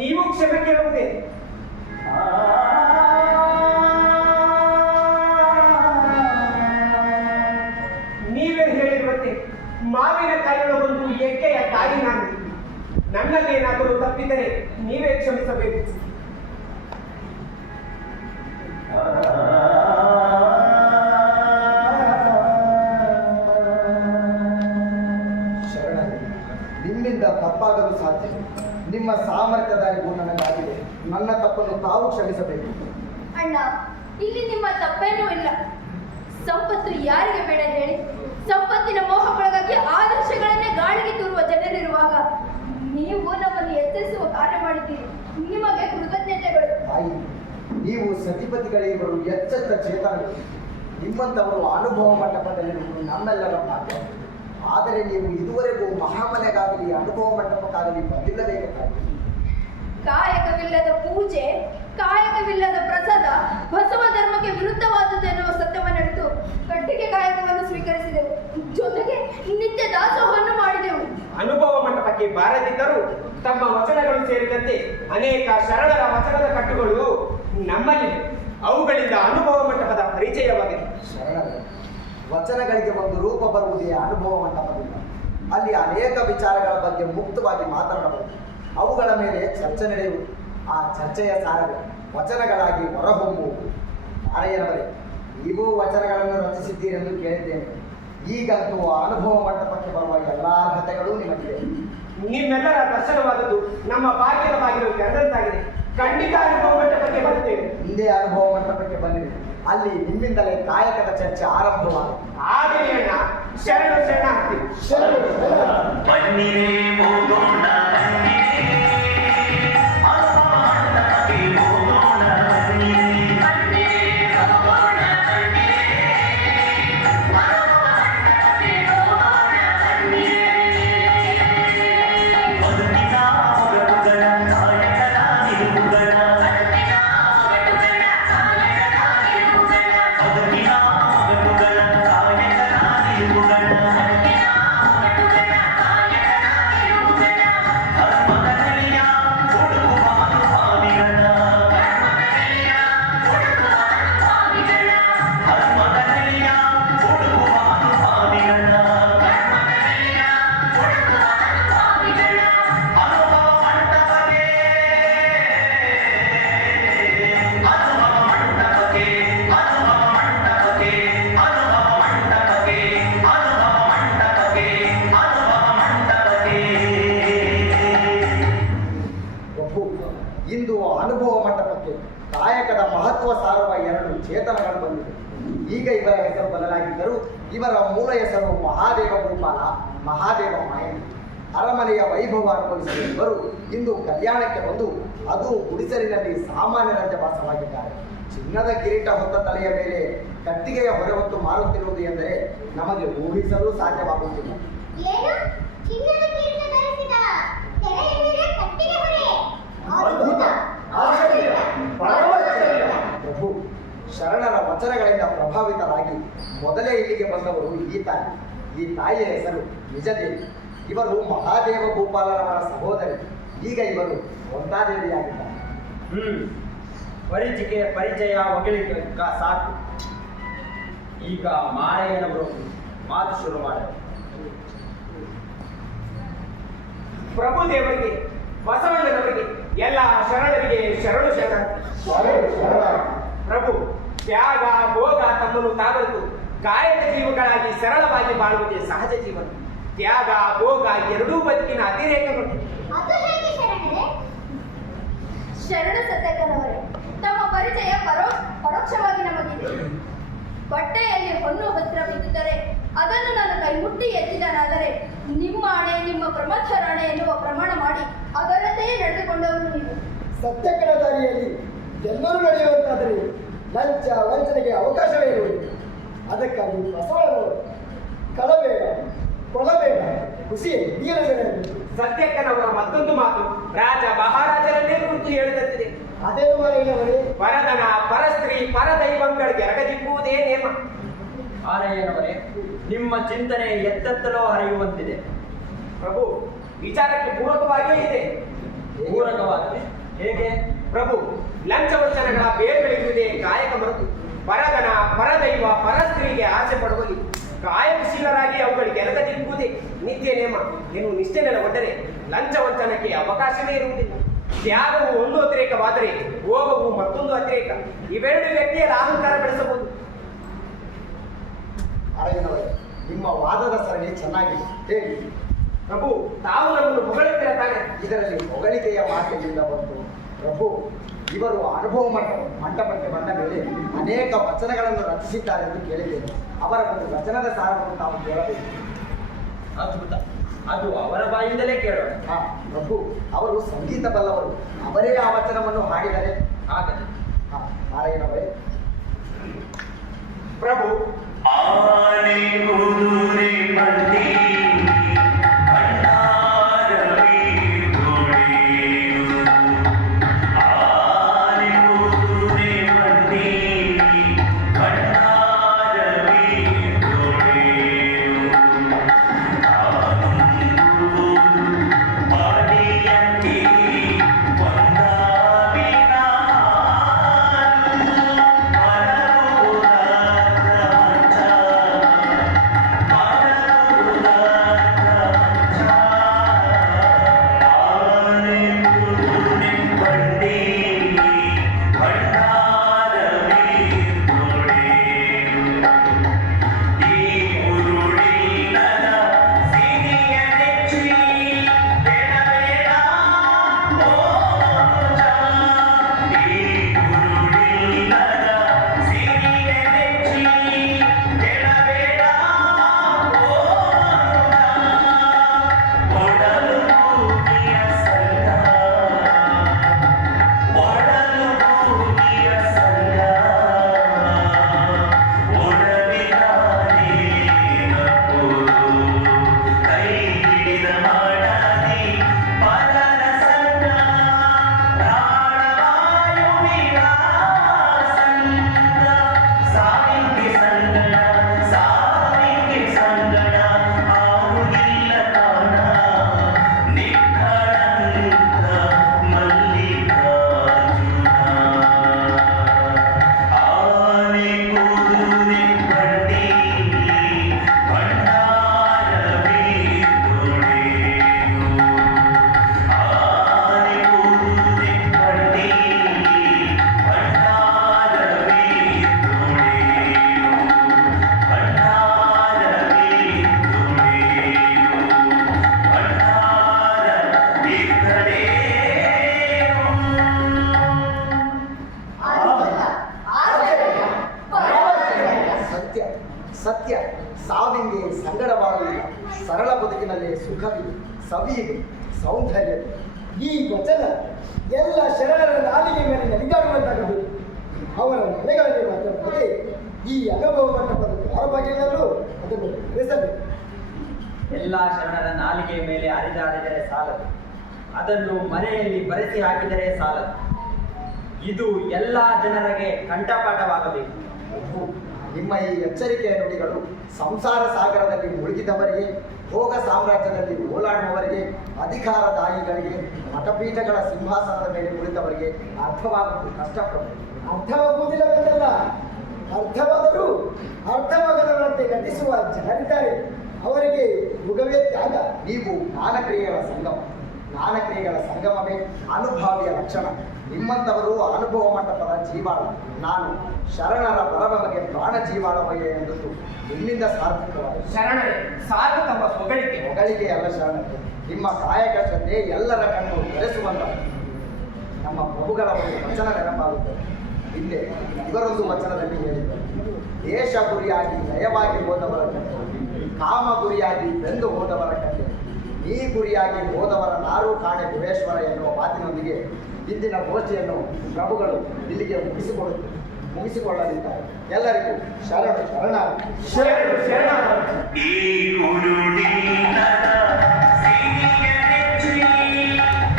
ನೀವು ಕ್ಷಮೆ ಕೇಳುವುದೇ? ನೀವೇ ಹೇಳಿರುವಂತೆ ಮಾವಿನ ಕಾಯಿಗಳ ಒಂದು ಎಕ್ಕೆಯ ತಾಯಿ ನಾನು. ನನ್ನಲ್ಲೇನಾದರೂ ತಪ್ಪಿದರೆ ನೀವೇ ಕ್ಷಮಿಸಬೇಕು. ಶರಣರೇ, ನಿಮ್ಮಿಂದ ತಪ್ಪಾಗಲು ಸಾಧ್ಯ. ನಿಮ್ಮ ಸಾಮರ್ಥ್ಯದ ಅರಿವು ನನಗಾಗಿದೆ. ನನ್ನ ತಪ್ಪನ್ನು ತಾವು ಕ್ಷಮಿಸಬೇಕು. ಅಣ್ಣ, ಇಲ್ಲಿ ನಿಮ್ಮ ತಪ್ಪೇನೂ ಇಲ್ಲ. ಸಂಪತ್ತು ಯಾರಿಗೆ ಬೇಡ ಹೇಳಿ? ಸಂಪತ್ತಿನ ಮೋಹಕ್ಕೊಳಗಾಗಿ ಆದರ್ಶಗಳನ್ನೇ ಗಾಳಿಗೆ ತೂರುವ ಜನರಿರುವಾಗ ನೀವು ನಮ್ಮನ್ನು ಎಚ್ಚರಿಸುವ ಕಾರ್ಯ ಮಾಡಿದ್ದೀರಿ. ನಿಮಗೆ ಕೃತಜ್ಞತೆಗಳು. ತಾಯಿ, ನೀವು ಸತಿಪತಿಗಳಿಬ್ಬರು ಎಚ್ಚೆತ್ತ ಚೇತನಗಳು. ನಿಮ್ಮಂಥವರು ಅನುಭವ ಮಂಟಪದಲ್ಲಿರುವುದು ನಮ್ಮೆಲ್ಲರ ಭಾಗ್ಯ. ಆದರೆ ನೀವು ಇದುವರೆಗೂ ಮಹಾಮನೆಗಾಗಲಿ ಅನುಭವ ಮಂಟಪಕ್ಕಾಗಲಿ ಬಂದಿಲ್ಲಬೇಕಾಗಿದೆ. ಕಾಯಕವಿಲ್ಲದ ಪೂಜೆ, ಕಾಯಕವಿಲ್ಲದ ಪ್ರಸಾದ ಬಸವ ಧರ್ಮಕ್ಕೆ ವಿರುದ್ಧವಾದದ್ದು ಎನ್ನುವ ಸತ್ಯವನ್ನರಿತು ಕಟ್ಟಿಗೆ ಕಾಯಕವನ್ನು ಸ್ವೀಕರಿಸಿದೆವು. ಜೊತೆಗೆ ನಿತ್ಯ ದಾಸೋಹವನ್ನು ಮಾಡಿದೆವು. ಅನುಭವ ಮಂಟಪಕ್ಕೆ ಬಾರದಿದ್ದರೂ ತಮ್ಮ ವಚನಗಳು ಸೇರಿದಂತೆ ಅನೇಕ ಶರಣರ ವಚನದ ಕಟ್ಟುಗಳು ನಮ್ಮಲ್ಲಿವೆ. ಅವುಗಳಿಂದ ಅನುಭವ ಮಂಟಪದ ಪರಿಚಯವಾಗಿದೆ. ಶರಣರೇ, ವಚನಗಳಿಗೆ ಒಂದು ರೂಪ ಬರುವುದೇ ಅನುಭವ ಮಂಟಪದಿಂದ. ಅಲ್ಲಿ ಅನೇಕ ವಿಚಾರಗಳ ಬಗ್ಗೆ ಮುಕ್ತವಾಗಿ ಮಾತನಾಡಬಹುದು. ಅವುಗಳ ಮೇಲೆ ಚರ್ಚೆ ನಡೆಯುವುದು. ಆ ಚರ್ಚೆಯ ಸಾರವೇ ವಚನಗಳಾಗಿ ಹೊರಹೊಮ್ಮುವುದು. ನಾರಾಯಣವರೇ, ನೀವು ವಚನಗಳನ್ನು ರಚಿಸಿದ್ದೀರೆಂದು ಕೇಳಿದ್ದೇನೆ. ಈಗಂತೂ ಅನುಭವ ಮಂಟಪಕ್ಕೆ ಬರುವ ಎಲ್ಲ ಅರ್ಹತೆಗಳು ನಿಮಗಿದೆ. ನಿಮ್ಮೆಲ್ಲರ ದರ್ಶನವಾದದ್ದು ನಮ್ಮ ಭಾಗ್ಯದ ಬಾಗಿಲು ತೆರೆದಂತಾಗಿದೆ. ಖಂಡಿತ ಅನುಭವ ಮಂಟಪಕ್ಕೆ ಬರುತ್ತೇವೆ. ಹಿಂದೆ ಅನುಭವ ಮಂಟಪಕ್ಕೆ ಬಂದಿದೆ. ಅಲ್ಲಿ ನಿಮ್ಮಿಂದಲೇ ಕಾಯಕದ ಚರ್ಚೆ ಆರಂಭವಾಗಿದೆ. ಆಗಲಿ ಅಣ್ಣ, ಶರಣ ಶರಣಾರ್ಥಿ. ಬನ್ನಿರೇ ಹೋಗೋಣ, ಬನ್ನಿರೇ ಅನುಭವ ಮಂಟಪಕ್ಕೆ ಹೋಗೋಣ, ಬನ್ನಿರೇ ಹೋಗೋಣ, ಬನ್ನಿರೇ ಅನುಭವ ಮಂಟಪಕ್ಕೆ ಹೋಗೋಣ, ಬನ್ನಿರೇ ಬದುಕಿನ ಹೊರಗುಗಳ ಕಾಯಕದ ನಿಲುವುಗಳ, ಬದುಕಿನ ಹೊರಗುಗಳ ಕಾಯಕದ ನಿಲುವುಗಳ ಧರ್ಮದಲ್ಲಿಯ ಹುಡುಕುವ ಅನುಭಾವಿಗಳ, ಧರ್ಮದಲ್ಲಿಯ ಹುಡುಕುವ ಅನುಭಾವಿಗಳ ಅನುಭವ ಮಂಟಪಕ್ಕೆ, ಅನುಭವ ಮಂಟಪಕ್ಕೆ, ಅನುಭವ ಮಂಟಪಕ್ಕೆ, ಅನುಭವ ಮಂಟಪಕ್ಕೆ, ಅನುಭವ ಮಂಟಪಕ್ಕೆ, ಅನುಭವ ಮಂಟಪಕ್ಕೆ. ಒಬ್ಬು ಇಂದು ಅನುಭವ ಮಂಟಪಕ್ಕೆ ಕಾಯಕದ ಮಹತ್ವ ಸಾರುವ ಎರಡು ಚೇತನಗಳು ಬಂದಿವೆ. ಈಗ ಇವರ ಹೆಸರು ಬದಲಾಗಿದ್ದರೂ ಇವರ ಮೂಲ ಹೆಸರು ಮಹಾದೇವ ಗೋಪಾಲ, ಮಹಾದೇವ ಮಾಯಣ್ಣ. ಅರಮನೆಯ ವೈಭವ ಅನುಭವಿಸಿದ ಇವರು ಇಂದು ಕಲ್ಯಾಣಕ್ಕೆ ಬಂದು ಅದು ಗುಡಿಸಲಿನಲ್ಲಿ ಸಾಮಾನ್ಯರಂತೆ ವಾಸವಾಗಿದ್ದಾರೆ. ಚಿನ್ನದ ಕಿರೀಟ ಹೊತ್ತ ತಲೆಯ ಮೇಲೆ ಕಟ್ಟಿಗೆಯ ಹೊರೆ ಹೊತ್ತು ಮಾರುತ್ತಿರುವುದು ಎಂದರೆ ನಮಗೆ ಊಹಿಸಲು ಸಾಧ್ಯವಾಗುತ್ತಿಲ್ಲ. ಏನು? ಚಿನ್ನದ ಕಿರೀಟ ಧರಿಸಿದ ತೆರೆಯ ಮೇಲೆ ಕಟ್ಟಿಗೆ ಹೊರೆ? ಅದ್ಭುತ, ಆಶ್ಚರ್ಯ, ಪರಮಾಶ್ಚರ್ಯ. ಪ್ರಭು, ಶರಣರ ವಚನಗಳಿಂದ ಪ್ರಭಾವಿತರಾಗಿ ಮೊದಲೇ ಇಲ್ಲಿಗೆ ಬಂದವರು ಈ ತಾಯಿ. ಈ ತಾಯಿಯ ಹೆಸರು ನಿಜದೇವಿ. ಇವರು ಮಹಾದೇವ ಗೋಪಾಲರವರ ಸಹೋದರಿ. ಈಗ ಇವರು ಒಂದಾದೇವಿಯಾಗಿದ್ದಾರೆ. ಪರಿಚಯ ಹೊಗಳಿಕೆ ಸಾಕು. ಈಗ ಮಾರಯ್ಯನವರು ಮಾತು ಶುರು ಮಾಡಿದರು. ಪ್ರಭುದೇವರಿಗೆ, ಬಸವಣ್ಣನವರಿಗೆ, ಎಲ್ಲ ಶರಣರಿಗೆ ಶರಣು ಶರಣ. ಪ್ರಭು, ತ್ಯಾಗ ಭೋಗ ತಮ್ಮನ್ನು ತಾವಂತು ಕಾಯಕ ಜೀವಗಳಾಗಿ ಸರಳವಾಗಿ ಬಾಳುವುದೇ ಸಹಜ ಜೀವನ. ತ್ಯಾಗ ಭೋಗ ಎರಡೂ ಬದುಕಿನ ಅತಿರೇಕಗಳು. ಅದು ಹೇಗೆ ಶರಣರೇ? ಶರಣ ಸತ್ಯಕರವರೇ, ತಮ್ಮ ಪರಿಚಯ ಪರೋಕ್ಷವಾಗಿ ನಮಗಿದೆ. ಬಟ್ಟೆಯಲ್ಲಿ ಹೊನ್ನು ವಸ್ತ್ರ ಬಿದ್ದಿದ್ದರೆ ಅದನ್ನು ನಾನು ಕೈಮುಟ್ಟಿ ಎತ್ತಿದನಾದರೆ ನಿಮ್ಮ ಆಣೆ, ನಿಮ್ಮ ಪ್ರಮಥರಾಣೆ ಎನ್ನುವ ಪ್ರಮಾಣ ಮಾಡಿ ಅದರಂತೆಯೇ ನಡೆದುಕೊಂಡವರು ನೀವು. ಸತ್ಯಕರ ದಾರಿಯಲ್ಲಿ ಎಲ್ಲರೂ ನಡೆಯುವಂತಾದರೆ ಲಂಚ ವಂಚನೆಗೆ ಅವಕಾಶವೇ ಇರುವುದಿಲ್ಲ. ಅದಕ್ಕಾಗಿ ಬಸವಣ್ಣನವರು ಕಳಬೇಡ, ಕೊಲಬೇಡ, ಖುಷಿ ನೀಡಬೇಡ ಎಂದು ಸತ್ಯಕ್ಕನವರ ಮತ್ತೊಂದು ಮಾತು ರಾಜ ಮಹಾರಾಜರನ್ನೇ ಕುರಿತು ಹೇಳಿದಂತಿದೆ. ಅದೇನು ಮಾರೇನವರೇ? ಪರದನ ಪರಸ್ತ್ರೀ ಪರದೈವಂಗಳಿಗೆ ಎರಗದಿಕ್ಕುವುದೇ ನೇಮ. ಆನೆಯನವರೇ, ನಿಮ್ಮ ಚಿಂತನೆ ಎತ್ತೆತ್ತಲೋ ಹರಿಯುವಂತಿದೆ. ಪ್ರಭು, ವಿಚಾರಕ್ಕೆ ಪೂರಕವಾಗಿಯೇ ಇದೆ. ಪೂರಕವಾಗಿದೆ ಹೇಗೆ? ಪ್ರಭು, ಲಂಚವಂಚನೆಗಳ ಬೇರ್ಪೆಳೆಯುವುದೇ ಕಾಯಕ ಮರೆತು ಪರದನ ಪರದೈವ ಪರಸ್ತ್ರೀಗೆ ಆಸೆ ಪಡುವಲ್ಲಿ ಕಾಯಕಶೀಲರಾಗಿ ಅವುಗಳಿಗೆ ಎರಗದಿಕ್ಕುವುದೇ ನಿತ್ಯ ನೇಮ ಎನ್ನುವ ನಿಷ್ಠೆ ನೆಲೆಗೊಂಡರೆ ಲಂಚವಂಚನಕ್ಕೆ ಅವಕಾಶವೇ ಇರುವುದಿಲ್ಲ. ತ್ಯಾಗವು ಒಂದು ಅತಿರೇಕವಾದರೆ ಭೋಗವು ಮತ್ತೊಂದು ಅತಿರೇಕ. ಇವೆರಡು ವ್ಯಕ್ತಿಯ ಅಹಂಕಾರ ಬೆಳೆಸಬಹುದು. ಮಾರೇನವರೇ, ನಿಮ್ಮ ವಾದದ ಸರಣಿ ಚೆನ್ನಾಗಿದೆ, ಹೇಳಿ. ಪ್ರಭು, ತಾವು ನಮ್ಮನ್ನು ಹೊಗಳುತ್ತೀರ ತಾನೆ? ಇದರಲ್ಲಿ ಹೊಗಳಿಕೆಯ ಮಾತಿನಿಂದ ಬಂತು. ಪ್ರಭು, ಇವರು ಅನುಭವ ಮಂಟಪಕ್ಕೆ ಬಂದ ಮೇಲೆ ಅನೇಕ ವಚನಗಳನ್ನು ರಚಿಸಿದ್ದಾರೆ ಎಂದು ಕೇಳಿದ್ದೇನೆ. ಅವರ ಒಂದು ವಚನದ ಸಾರವನ್ನು ತಾವು ಕೇಳಬೇಕು. ಅದ್ಭುತ, ಅದು ಅವರ ಬಾಯಿಂದಲೇ ಕೇಳೋಣ. ಹಾ ಪ್ರಭು, ಅವರು ಸಂಗೀತ ಬಲ್ಲವರು. ಅವರೇ ಆ ವಚನವನ್ನು ಹಾಡಿದರೆ ಆಗಲಿ. ಹಾ ನಾರಾಯಣವರೇ. ಪ್ರಭು, ಆನೆ ಕುದುರೆ ಬಂಡಿ ಭಂಡಾರವೇ ದೊಡೆಯುವುದು. ಆನೆ ಕುದುರೆ ಬಂಡಿ ಭಂಡಾರವೇ ದೊಡೆಯುವುದು. ಬಾಡಿಯಂತೆ ಒಂದಾವಿನ ಸತ್ಯ ಸಾವಿಗೆ ಸಂಗಡವಾಗುವುದಿಲ್ಲ. ಸರಳ ಬದುಕಿನಲ್ಲಿ ಸುಖವಿದೆ, ಸವಿಯಿದೆ, ಸೌಂದರ್ಯ. ಈ ವಚನ ಎಲ್ಲ ಶರಣರ ನಾಲಿಗೆ ಮೇಲೆ ನಲಿದಾಡುವಂತಾಗಬೇಕು. ಅವರ ಮನೆಗಳಲ್ಲಿ ಮಾತ್ರವಲ್ಲದೆ ಈ ಅನುಭವ ಮಂಟಪದ ದ್ವಾರಬಾಗಿಲಲ್ಲೂ ಅದನ್ನು ಬೆಳೆಸಬೇಕು. ಎಲ್ಲ ಶರಣರ ನಾಲಿಗೆ ಮೇಲೆ ಹರಿದಾಡಿದರೆ ಸಾಲದು, ಅದನ್ನು ಮನೆಯಲ್ಲಿ ಬರೆಸಿ ಹಾಕಿದರೆ ಸಾಲದು. ಇದು ಎಲ್ಲ ಜನರಿಗೆ ಕಂಠಪಾಠವಾಗಬೇಕು. ನಿಮ್ಮ ಈ ಎಚ್ಚರಿಕೆಯ ನುಡಿಗಳು ಸಂಸಾರ ಸಾಗರದಲ್ಲಿ ಮುಳುಗಿದವರಿಗೆ, ಭೋಗ ಸಾಮ್ರಾಜ್ಯದಲ್ಲಿ ಓಲಾಡುವವರಿಗೆ, ಅಧಿಕಾರದಾಯಿಗಳಿಗೆ, ಮಠಪೀಠಗಳ ಸಿಂಹಾಸನದ ಮೇಲೆ ಕುಳಿತವರಿಗೆ ಅರ್ಥವಾಗುವುದು ಕಷ್ಟಪಡು. ಅರ್ಥವಾಗುವುದಿಲ್ಲವೆಂದಲ್ಲ, ಅರ್ಥವಾದರೂ ಅರ್ಥವಾಗದವರಂತೆ ನಟಿಸುವ ಜನರಿದ್ದಾರೆ. ಅವರಿಗೆ ಯುಗವೇ ತ್ಯಾಗ. ನೀವು ಜ್ಞಾನಕ್ರಿಯೆಗಳ ಸಂಗಮವೇ ಅನುಭಾವಿಯ ಲಕ್ಷಣ. ನಿಮ್ಮಂಥವರು ಅನುಭವ ಮಂಟಪದ ಜೀವಾಳ. ನಾನು ಶರಣರ ಬರಬಗೆ ಪ್ರಾಣ ಜೀವಾಳವಯ್ಯ ಎಂದದ್ದು ನಿಮ್ಮಿಂದ ಸಾರ್ಥಕವಾದ. ಶರಣರೇ, ಸಾಕು ತಮ್ಮ ಹೊಗಳಿಕೆ ಅಲ್ಲ ಶರಣರೇ, ನಿಮ್ಮ ಕಾಯಕ ಶ್ರದ್ಧೆ ಎಲ್ಲರ ಕಣ್ಣು ಬೆರೆಸುವಂತ. ನಮ್ಮ ಪ್ರಭುಗಳ ಒಂದು ವಚನ ನೆನಪಾಗುತ್ತದೆ. ಹಿಂದೆ ಇವರೊಂದು ವಚನದಲ್ಲಿ ಹೇಳಿದ್ದಾರೆ, ದೇಶ ಗುರಿಯಾಗಿ ನಯವಾಗಿ ಹೋದವರ ಕಥೆ, ಕಾಮ ಗುರಿಯಾಗಿ ಬೆಂದು ಹೋದವರ ಕಥೆ, ಈ ಗುರಿಯಾಗಿ ಹೋದವರ ನಾರು ಕಾಣೆ ಭುವೇಶ್ವರ ಎನ್ನುವ ಮಾತಿನೊಂದಿಗೆ ಇಂದಿನ ಗೋಷ್ಠಿಯನ್ನು ಪ್ರಭುಗಳು ಇಲ್ಲಿಗೆ ಮುಗಿಸಿಕೊಳ್ಳಲಿದ್ದಾರೆ. ಎಲ್ಲರಿಗೂ ಶರಣ ಶರಣ ಶರಣ ಶರಣ. ಈ ಕುರುಡಿನ ಸಿರಿಯನೆಚ್ಚಿ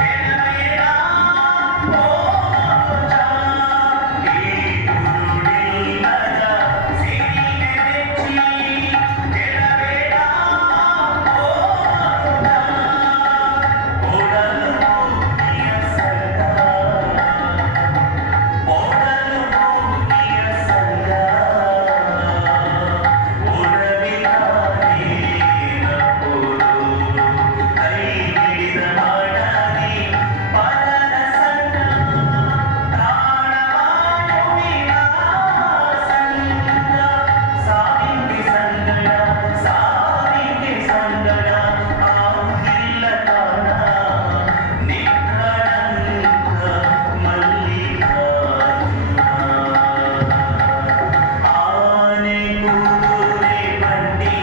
ಎಳವೆಯ ಮೋಜ. ಈ ಕುರುಡಿನ ಸಿರಿಯನೆಚ್ಚಿ ಎಳವೆಯ ಮೋಜ. ಓಡಲು ಮುಗಿಯ ಸಂಗ, ಓಡಲು ಮುಗಿಯ ಸಂಗ. ಓಡಲಿಲ್ಲ ನೀನ ಪೋರು, ಕೈ ಹಿಡಿದ ಮಾಡಲಿ ಪರರ ಸಂಗ. ಪ್ರಾಣವಾಯುವಿನ ಸಂಗ, ಸಾವಿಗೆ ಸಂಗಡ, ಸಾವಿಗೆ ಸಂಗಡ. ಆಗಿಲ್ಲ ಕಾಣ ನಿಖಳಂಕ ಮಲ್ಲಿಕಾರ್ಜುನ. ಆನೆ ಕುದುರೆ ಬಂಡಿ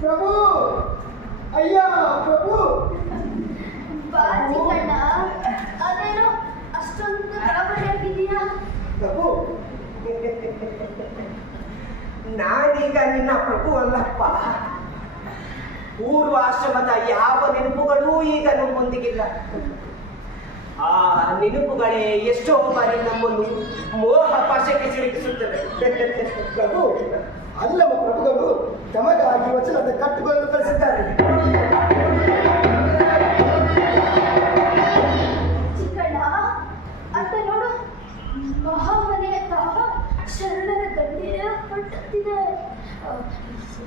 ಪ್ರಭು, ಅಯ್ಯ ಪ್ರಭು. ಬಾ ಚಿಕ್ಕಣ್ಣ, ಅದೇನೋ ಅಷ್ಟೊಂದು ಗಾಬರಿಯಾಗಿದೆಯಾ? ಪ್ರಭು, ನಾನೀಗ ನಿನ್ನ ಪ್ರಭು ಅಲ್ಲಪ್ಪ. ಪೂರ್ವಾಶ್ರಮದ ಯಾವ ನೆನಪುಗಳೂ ಈಗ ನಮ್ಮೊಂದಿಗಿಲ್ಲ. ಆ ನೆನಪುಗಳೇ ಎಷ್ಟೋ ಬಾರಿ ನಮ್ಮನ್ನು ಮೋಹ ಪಾಶಕ್ಕೆ ಸಿಲುಕಿಸುತ್ತವೆ. ಪ್ರಭು, ಅಲ್ಲವ ಪ್ರಭುಗಳು ತಮಗಾಗಿ ವಚನದ ಕಟ್ಟುಗಳನ್ನು ಕಳಿಸಿದ್ದಾರೆ. ಚಿಕ್ಕಣ್ಣ, ಅಂತ ನೋಡು, ಮಹಾಮನೆಯಂತಹ ಶರಣರ ಗಂಡಿನ ಕಟ್ಟುತ್ತಿದೆ.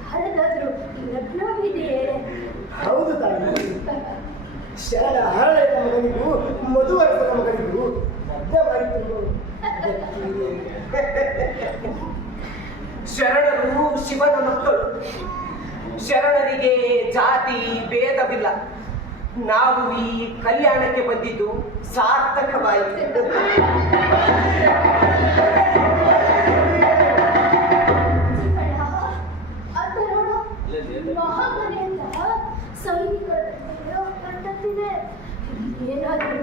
ಯಾರದಾದ್ರೂ ಲಗ್ನವಿದೆಯೇ? ಹೌದು ತಾಯಿ, ಶರಣ ಹರಳೆಯ ಮಗನಿಗೂ ಮಧುವರಸನ ಮಗನಿಗೂ ಮಧ್ಯವಾಯಿತು. ಶರಣರು ಶಿವನ ಮಕ್ಕಳು. ಶರಣರಿಗೆ ಜಾತಿ ಭೇದವಿಲ್ಲ. ನಾವು ಈ ಕಲ್ಯಾಣಕ್ಕೆ ಬಂದಿದ್ದು ಸಾರ್ಥಕವಾಯಿತು. ಚಿಕ್ಕಣ್ಣ, ಅಂತ ನೋಡು, ಮಹಾಮನೆಯಂತಹ ಸೈನಿಕರ ಗಂಡಿನ ಕಟ್ಟುತ್ತಿದೆ. ಏನಾದರೂ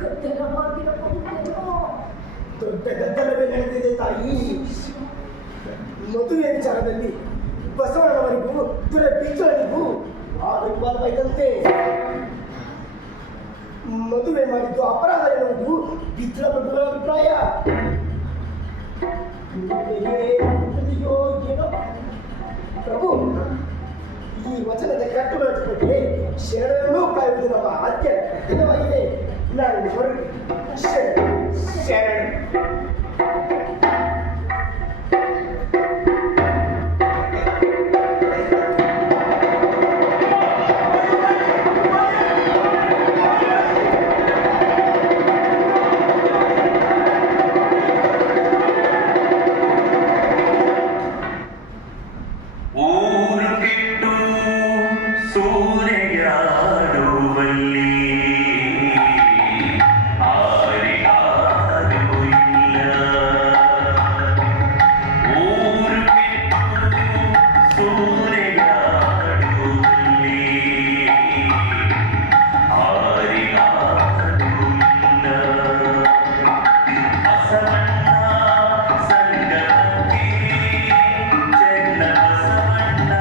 ಗದ್ದಲವಾಗಿರಬಹುದೇನೋ? ದೊಡ್ಡ ಗದ್ದಲವೇ ನಡೆದಿದೆ ತಾಯಿ. ಮದುವೆ ವಿಚಾರದಲ್ಲಿ ಬಸವಣ್ಣವರಿಗೂ ದುರಬಿಜ್ಜನಿಗೂ ವಾದವಿವಾದವಾಯಿತಂತೆ. ಮದುವೆ ಮಾಡಿದ್ದು ಅಪರಾಧ ಎನ್ನುವುದು ಬಿಜ್ಜಳ ಪ್ರಭುಗಳ ಅಭಿಪ್ರಾಯ. ಅಯ್ಯೋ ಏನೋ ಪ್ರಭು, ಈ ವಚನದ ಕಟ್ಟುಗಳ ಜೊತೆಗೆ ಶರಣರನ್ನೂ ಕಾಯುವುದು ನಮ್ಮ ಆದ್ಯ ಕರ್ತವ್ಯವಾಗಿದೆ. ನಾನು ಹೊರಗೆ ಶರಣ. ಊರು ಕೆಟ್ಟು ಸೂರೆಯಾಡುವಲ್ಲಿ ಆರಿಯಾರು ಇಲ್ಲ. ಊರು ಕೆಟ್ಟು ಸೂರೆಯಾಡುವಲ್ಲಿ ಆರಿಯಾರು ಇಲ್ಲ. ಬಸವಣ್ಣ ಸಂಗಮಕ್ಕೆ ಚೆನ್ನ ಬಸವಣ್ಣ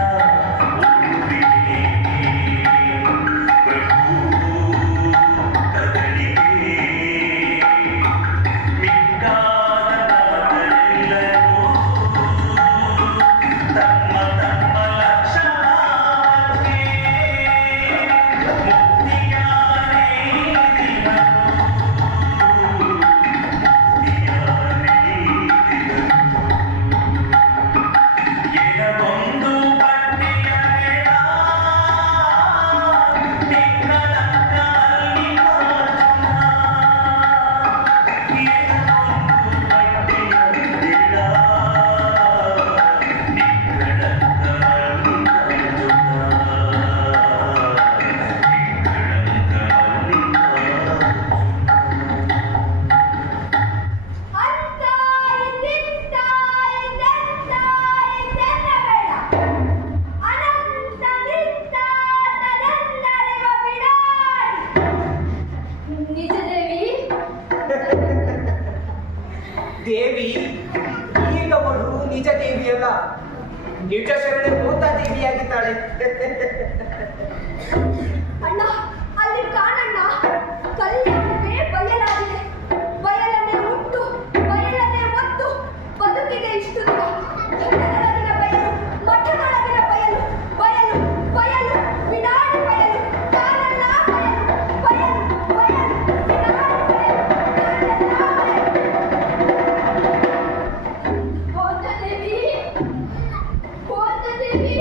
ಉಡುಪಿಗೆ ನಿಜ ಶರಣೆ ಮೋತಾದೇವಿಯಾಗಿದ್ದಾಳೆ. ಅಣ್ಣ ಅಲ್ಲಿ ಕಾಣಣ್ಣ, ಕಲ್ಯಾಣವೇ ಬಯಲಾಗಿದೆ. ಬಯಲನ್ನೇ ಉಟ್ಟು ಬಯಲನ್ನೇ ಒತ್ತು ಬದುಕಿಗೆ ಇಷ್ಟು ದಿನ. ಘಟ್ಟದೊಳಗಿನ ಬಯಲು, ಮಠದೊಳಗಿನ ಬಯಲು, ಬಯಲು ಬಯಲು ಬಿಡಾಡಿ ಬಯಲು, ತಾನೆಲ್ಲ ಬಯಲು ಬಯಲು ಬಯಲು ಬಿಡಾಡಿ ಬಯಲು, ತಾನೆಲ್ಲ ಬಯಲು. ಹೋತದೇವಿ, ಹೋತದೇವಿ.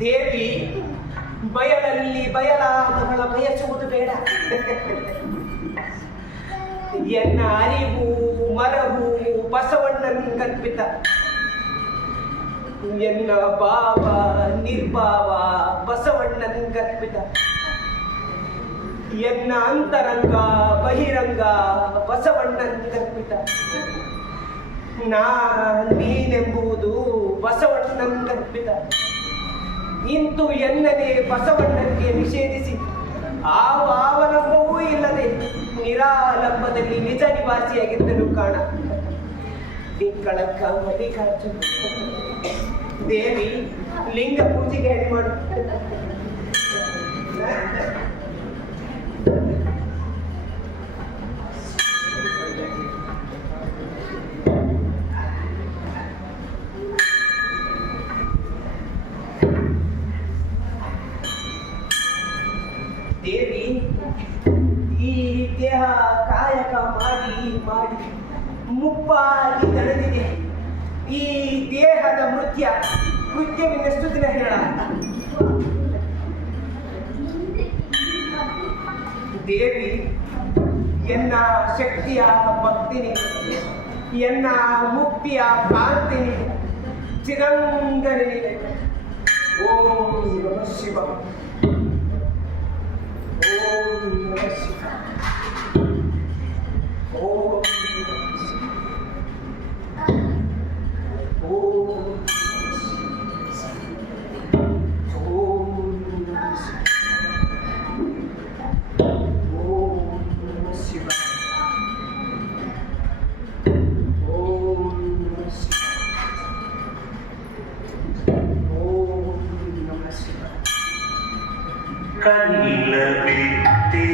ದೇವಿ, ಬಯಲಲ್ಲಿ ಬಯಲಾದವಳ ಬಯಸುವುದು ಬೇಡ. ಎನ್ನ ಅರಿವು ಮರವು ಬಸವಣ್ಣನ ಕಲ್ಪಿತ. ಎನ್ನ ಭಾವ ನಿರ್ಭಾವ ಬಸವಣ್ಣನ ಕಲ್ಪಿತ. ಎನ್ನ ಅಂತರಂಗ ಬಹಿರಂಗ ಬಸವಣ್ಣನ ಕಲ್ಪಿತ. ನೀನೆಂಬುದು ಬಸವಣ್ಣನ ಕಲ್ಪಿತ. ಇಂತು ಎನ್ನದೇ ಬಸವಣ್ಣನಿಗೆ ನಿಷೇಧಿಸಿ ಆವಲಂಬವೂ ಇಲ್ಲದೆ ನಿರಾಲಂಬದಲ್ಲಿ ನಿಜ ನಿವಾಸಿಯಾಗಿದ್ದನು ಕಾಣ. ನಿಕ್ಕಳಕ್ಕ ಮಲ್ಲಿಕಾರ್ಜುನ. ದೇವಿ, ಲಿಂಗ ಪೂಜೆಗೆ ಹೇಳಿ ಮಾಡು. ದೇವಿ, ಈ ದೇಹ ಕಾಯಕ ಮಾಡಿ ಮಾಡಿ ಮುಪ್ಪಾಗಿ ತಡೆದಿದೆ. ಈ ದೇಹದ ಕೃತ್ಯವಿನ್ನಷ್ಟು ದಿನ ಹೇಳ. ದೇವಿ, ಎನ್ನ ಶಕ್ತಿಯ ಭಕ್ತಿನಿ, ಎನ್ನ ಮುಕ್ತಿಯ ಕಾಂತಿನಿ, ಚಿರಂಗನಿ. ಓಂ ನಮಃ ಶಿವ. ಓಂ ನಮಃ ಶಿವ. ಓಂ ಕಲ್ಲ ಬಿತ್ತಿ